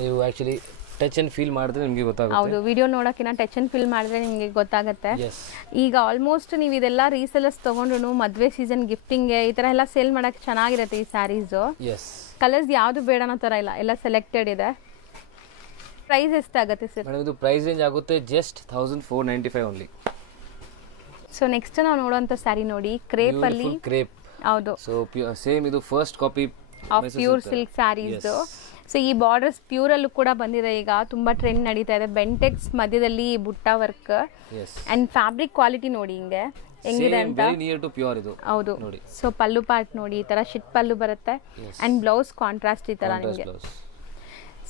ನೀವು ಆಕ್ಚುಲಿ ಟಚ್ ಅಂಡ್ ಫೀಲ್ ಮಾಡಿದ್ರೆ ನಿಮಗೆ ಗೊತ್ತಾಗುತ್ತೆ. ಹೌದು, ವಿಡಿಯೋ ನೋಡೋಕ್ಕಿಂತ ಟಚ್ ಅಂಡ್ ಫೀಲ್ ಮಾಡಿದ್ರೆ ನಿಮಗೆ ಗೊತ್ತಾಗುತ್ತೆ. ಈಗ ಆಲ್ಮೋಸ್ಟ್ ನೀವು ಇದೆಲ್ಲ ರೀಸೆಲರ್ಸ್ ತೊಗೊಂಡ್ರು ಮದುವೆ ಸೀಸನ್ ಗಿಫ್ಟಿಂಗ್ಗೆ ಈ ಥರ ಎಲ್ಲ ಸೇಲ್ ಮಾಡೋಕ್ಕೆ ಚೆನ್ನಾಗಿರುತ್ತೆ ಈ ಸ್ಯಾರೀಸು. ಕಲರ್ಸ್ ಯಾವುದು ಬೇಡ ಅನ್ನೋ ಥರ ಇಲ್ಲ, ಎಲ್ಲ ಸೆಲೆಕ್ಟೆಡ್ ಇದೆ. ಪ್ರೈಸ್ ಎಷ್ಟಾಗುತ್ತೆ ಸರ್? ಮೇಡಮ್ ಇದು ಪ್ರೈಸ್ ರೇಂಜ್ ಆಗುತ್ತೆ ಜಸ್ಟ್ 1495 ಓನ್ಲಿ. ಸೊ ನೆಕ್ಸ್ಟ್ ನಾವು ನೋಡುವಂಥ ಸ್ಯಾರಿ ನೋಡಿ, ಕ್ರೇಪ್ ಅಲ್ಲಿ. ಕ್ರೇಪ್, ಹೌದು. ಸೊ ಸೇಮ್ ಇದು first copy of pure silk saris. So ಈ ಬಾರ್ಡರ್ಸ್ ಪ್ಯೂರ್ ಅಲ್ಲೂ ಕೂಡ ಬಂದಿದೆ, ಈಗ ತುಂಬಾ ಟ್ರೆಂಡ್ ನಡೀತಾ ಇದೆ. ಬೆಂಟೆಕ್ಸ್ ಮಧ್ಯದಲ್ಲಿ ಬುಟ್ಟ ವರ್ಕ್ ಅಂಡ್ ಫ್ಯಾಬ್ರಿಕ್ ಕ್ವಾಲಿಟಿ ನೋಡಿ ಹಿಂಗೆ ಹೆಂಗಿದೆ ಅಂತ. ನಿಯರ್ ಟು ಪ್ಯೂರ್ ಇದು. ಹೌದು. ಸೊ ಪಲ್ಲು ಪಾರ್ಟ್ ನೋಡಿ, ಈ ತರ ಶಿಟ್ ಪಲ್ಲು ಬರುತ್ತೆ ಅಂಡ್ ಬ್ಲೌಸ್ ಕಾಂಟ್ರಾಸ್ಟ್ ಈ ತರ ನಿಮಗೆ.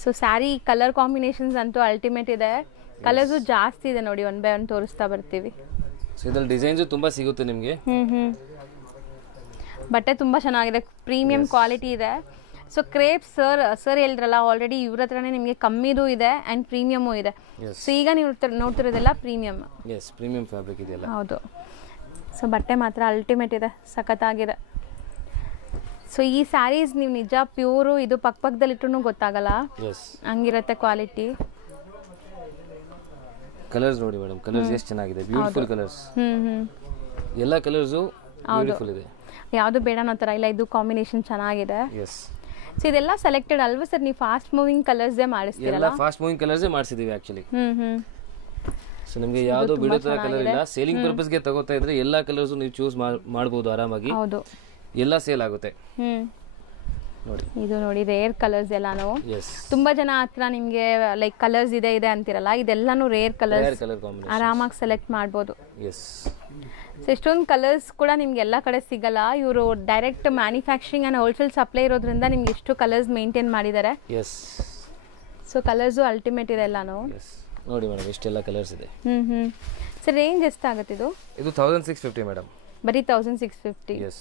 ಸೊ ಸ್ಯಾರಿ ಕಲರ್ ಕಾಂಬಿನೇಷನ್ಸ್ ಅಂತೂ ಅಲ್ಟಿಮೇಟ್ ಇದೆ. ಕಲರ್ಸು ಜಾಸ್ತಿ ಇದೆ ನೋಡಿ, 1 by 1 ತೋರಿಸ್ತಾ ಬರ್ತೀವಿ. ಸೊ ಇದ್ರಲ್ಲಿ ಡಿಸೈನ್ಸ್ ತುಂಬಾ ಸಿಗುತ್ತೆ ನಿಮಗೆ. ಬಟ್ಟೆ ತುಂಬಾ ಚೆನ್ನಾಗಿದೆ, ಪ್ರೀಮಿಯಂ ಕ್ವಾಲಿಟಿ ಇದೆ. ಸೊ ಕ್ರೇಪ್ ಸರ್ ಹೇಳಿದ್ರಲ್ಲ ಆಲ್ರೆಡಿ, ಇವ್ರ ಹತ್ರನೇ ನಿಮಗೆ ಕಮ್ಮಿದು ಇದೆ ಆ್ಯಂಡ್ ಪ್ರೀಮಿಯಮು ಇದೆ. ಸೊ ಈಗ ನೀವು ನೋಡ್ತಿರೋದೆಲ್ಲ ಪ್ರೀಮಿಯಮ್. ಪ್ರೀಮಿಯಂ ಫ್ಯಾಬ್ರಿಕ್ ಇದೆಯಲ್ಲ. ಹೌದು. ಸೊ ಬಟ್ಟೆ ಮಾತ್ರ ಅಲ್ಟಿಮೇಟ್ ಇದೆ, ಸಖತ್ತಾಗಿದೆ. ಸೊ ಈ ಸ್ಯಾರೀಸ್ ನೀವು ನಿಜ ಪ್ಯೂರು, ಇದು ಪಕ್ಕದಲ್ಲಿಟ್ಟರು ಗೊತ್ತಾಗಲ್ಲ, ಹಂಗಿರುತ್ತೆ ಕ್ವಾಲಿಟಿ. ಕಲರ್ಸ್ ನೋಡಿ ಮೇಡಮ್, ಕಲರ್ಸ್ ಎಷ್ಟು ಚೆನ್ನಾಗಿದೆ, ಬ್ಯೂಟಿಫುಲ್ ಕಲರ್ಸ್. ಎಲ್ಲ ಕಲರ್ಸು ಬ್ಯೂಟಿಫುಲ್ ಇದೆ, ಯಾವುದು ಬೇಡ ಅನ್ನೋ ಥರ ಇಲ್ಲ. ಇದು ಕಾಂಬಿನೇಷನ್ ಚೆನ್ನಾಗಿದೆ. ಸೊ ಇದೆಲ್ಲ ಸೆಲೆಕ್ಟೆಡ್ ಅಲ್ವಾ ಸರ್? ನೀವು ಫಾಸ್ಟ್ ಮೂವಿಂಗ್ ಕಲರ್ಸೇ ಮಾಡಿಸ್ತೀರಲ್ಲ? ಫಾಸ್ಟ್ ಮೂವಿಂಗ್ ಕಲರ್ಸೇ ಮಾಡಿಸಿದೀವಿ ಆಕ್ಚುಲಿ. ಸೊ ನಿಮಗೆ ಯಾವುದು ಬಿಡೋ ಥರ ಕಲರ್ ಇಲ್ಲ. ಸೇಲಿಂಗ್ ಪರ್ಪಸ್ಗೆ ತಗೋತಾ ಇದ್ರೆ ಎಲ್ಲ ಕಲರ್ಸು ನೀವು ಚೂಸ್ ಮಾಡ್ಬೋದು ಆರಾಮಾಗಿ. ಹೌದು, ಎಲ್ಲ ಸೇಲ್ ಆಗುತ್ತೆ ನೋಡಿ. ಇದು ನೋಡಿ ರೇರ್ ಕಲರ್ಸ್ ಎಲ್ಲಾನು. ತುಂಬಾ ಜನ ಹತ್ರ ನಿಮಗೆ ಲೈಕ್ ಕಲರ್ಸ್ ಇದೆ ಅಂತಿರಲ್ಲ, ಇದೆಲ್ಲಾನು ರೇರ್ ಕಲರ್ಸ್, ಆರಾಮಾಗಿ ಸೆಲೆಕ್ಟ್ ಮಾಡ್ಬೋದು. ಸೊ ಎಷ್ಟೊಂದು ಕಲರ್ಸ್ ಕೂಡ ನಿಮ್ಗೆ ಎಲ್ಲ ಕಡೆ ಸಿಗಲ್ಲ. ಇವರು direct manufacturing and wholesale supply ಇರೋದ್ರಿಂದ ನಿಮ್ಗೆ ಎಷ್ಟು ಕಲರ್ಸ್ ಮೇಂಟೈನ್ ಮಾಡಿದ್ದಾರೆ. ಸೊ ಕಲರ್ಸು ಅಲ್ಟಿಮೇಟ್ ಇದೆ ಎಲ್ಲಾನು ನೋಡಿ ಮೇಡಮ್, ಇಷ್ಟೆಲ್ಲ ಕಲರ್ಸ್ ಇದೆ. ಸರ್ ರೇಂಜ್ ಎಷ್ಟಾಗುತ್ತೆ ಇದು? ಇದು 1650 ಮೇಡಮ್. ಬರೀ 1650. ಎಸ್.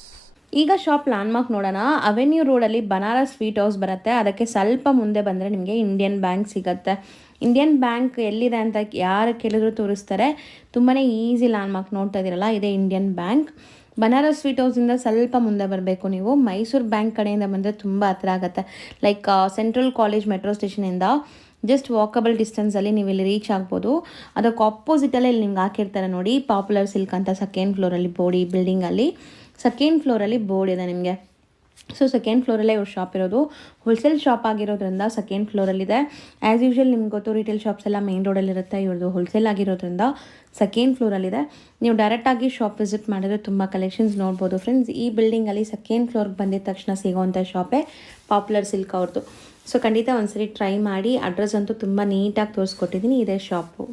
ಈಗ ಶಾಪ್ ಲ್ಯಾಂಡ್ಮಾರ್ಕ್ ನೋಡೋಣ. ಅವೆನ್ಯೂ ರೋಡಲ್ಲಿ ಬನಾರಸ್ ಸ್ವೀಟ್ ಹೌಸ್ ಬರುತ್ತೆ. ಅದಕ್ಕೆ ಸ್ವಲ್ಪ ಮುಂದೆ ಬಂದರೆ ನಿಮಗೆ ಇಂಡಿಯನ್ ಬ್ಯಾಂಕ್ ಸಿಗುತ್ತೆ. ಇಂಡಿಯನ್ ಬ್ಯಾಂಕ್ ಎಲ್ಲಿದೆ ಅಂತ ಯಾರು ಕೇಳಿದ್ರು ತೋರಿಸ್ತಾರೆ. ತುಂಬಾ ಈಸಿ ಲ್ಯಾಂಡ್ಮಾರ್ಕ್ ನೋಡ್ತಾ ಇದ್ದೀರಲ್ಲ, ಇದೇ ಇಂಡಿಯನ್ ಬ್ಯಾಂಕ್. ಬನಾರಸ್ ಸ್ವೀಟ್ ಹೌಸಿಂದ ಸ್ವಲ್ಪ ಮುಂದೆ ಬರಬೇಕು ನೀವು. ಮೈಸೂರು ಬ್ಯಾಂಕ್ ಕಡೆಯಿಂದ ಬಂದರೆ ತುಂಬ ಹತ್ರ ಆಗುತ್ತೆ. ಲೈಕ್ ಸೆಂಟ್ರಲ್ ಕಾಲೇಜ್ ಮೆಟ್ರೋ ಸ್ಟೇಷನಿಂದ ಜಸ್ಟ್ ವಾಕಬಲ್ ಡಿಸ್ಟೆನ್ಸಲ್ಲಿ ನೀವು ಇಲ್ಲಿ ರೀಚ್ ಆಗ್ಬೋದು. ಅದಕ್ಕೆ ಆಪೋಸಿಟಲ್ಲೇ ಇಲ್ಲಿ ನಿಮ್ಗೆ ಹಾಕಿರ್ತಾರೆ ನೋಡಿ, ಪಾಪ್ಯುಲರ್ ಸಿಲ್ಕ್ ಅಂತ ಸೆಕೆಂಡ್ ಫ್ಲೋರಲ್ಲಿ ಬೋರ್ಡ್. ಈ ಬಿಲ್ಡಿಂಗಲ್ಲಿ ಸೆಕೆಂಡ್ ಫ್ಲೋರಲ್ಲಿ ಬೋರ್ಡ್ ಇದೆ ನಿಮಗೆ. ಸೊ ಸೆಕೆಂಡ್ ಫ್ಲೋರಲ್ಲೇ ಇವ್ರ ಶಾಪ್ ಇರೋದು. ಹೋಲ್ಸೇಲ್ ಶಾಪ್ ಆಗಿರೋದ್ರಿಂದ ಸೆಕೆಂಡ್ ಫ್ಲೋರಲ್ಲಿದೆ. ಆ್ಯಸ್ ಯೂಶ್ವಲ್ ನಿಮ್ಗೆ ಗೊತ್ತು, ರಿಟೇಲ್ ಶಾಪ್ಸ್ ಎಲ್ಲ ಮೇನ್ ರೋಡಲ್ಲಿರುತ್ತೆ. ಇವ್ರದ್ದು ಹೋಲ್ಸೇಲ್ ಆಗಿರೋದ್ರಿಂದ ಸೆಕೆಂಡ್ ಫ್ಲೋರಲ್ಲಿದೆ. ನೀವು ಡೈರೆಕ್ಟಾಗಿ ಶಾಪ್ ವಿಸಿಟ್ ಮಾಡಿದ್ರೆ ತುಂಬ ಕಲೆಕ್ಷನ್ಸ್ ನೋಡ್ಬೋದು ಫ್ರೆಂಡ್ಸ್. ಈ ಬಿಲ್ಡಿಂಗಲ್ಲಿ ಸೆಕೆಂಡ್ ಫ್ಲೋರ್ಗೆ ಬಂದಿದ ತಕ್ಷಣ ಸಿಗೋವಂಥ ಶಾಪೇ ಪಾಪ್ಯುಲರ್ ಸಿಲ್ಕ್ ಅವ್ರದ್ದು. ಸೊ ಖಂಡಿತ ಒಂದ್ಸರಿ ಟ್ರೈ ಮಾಡಿ. ಅಡ್ರೆಸ್ ಅಂತೂ ತುಂಬ ನೀಟಾಗಿ ತೋರಿಸ್ಕೊಟ್ಟಿದ್ದೀನಿ. ಇದೇ ಶಾಪು.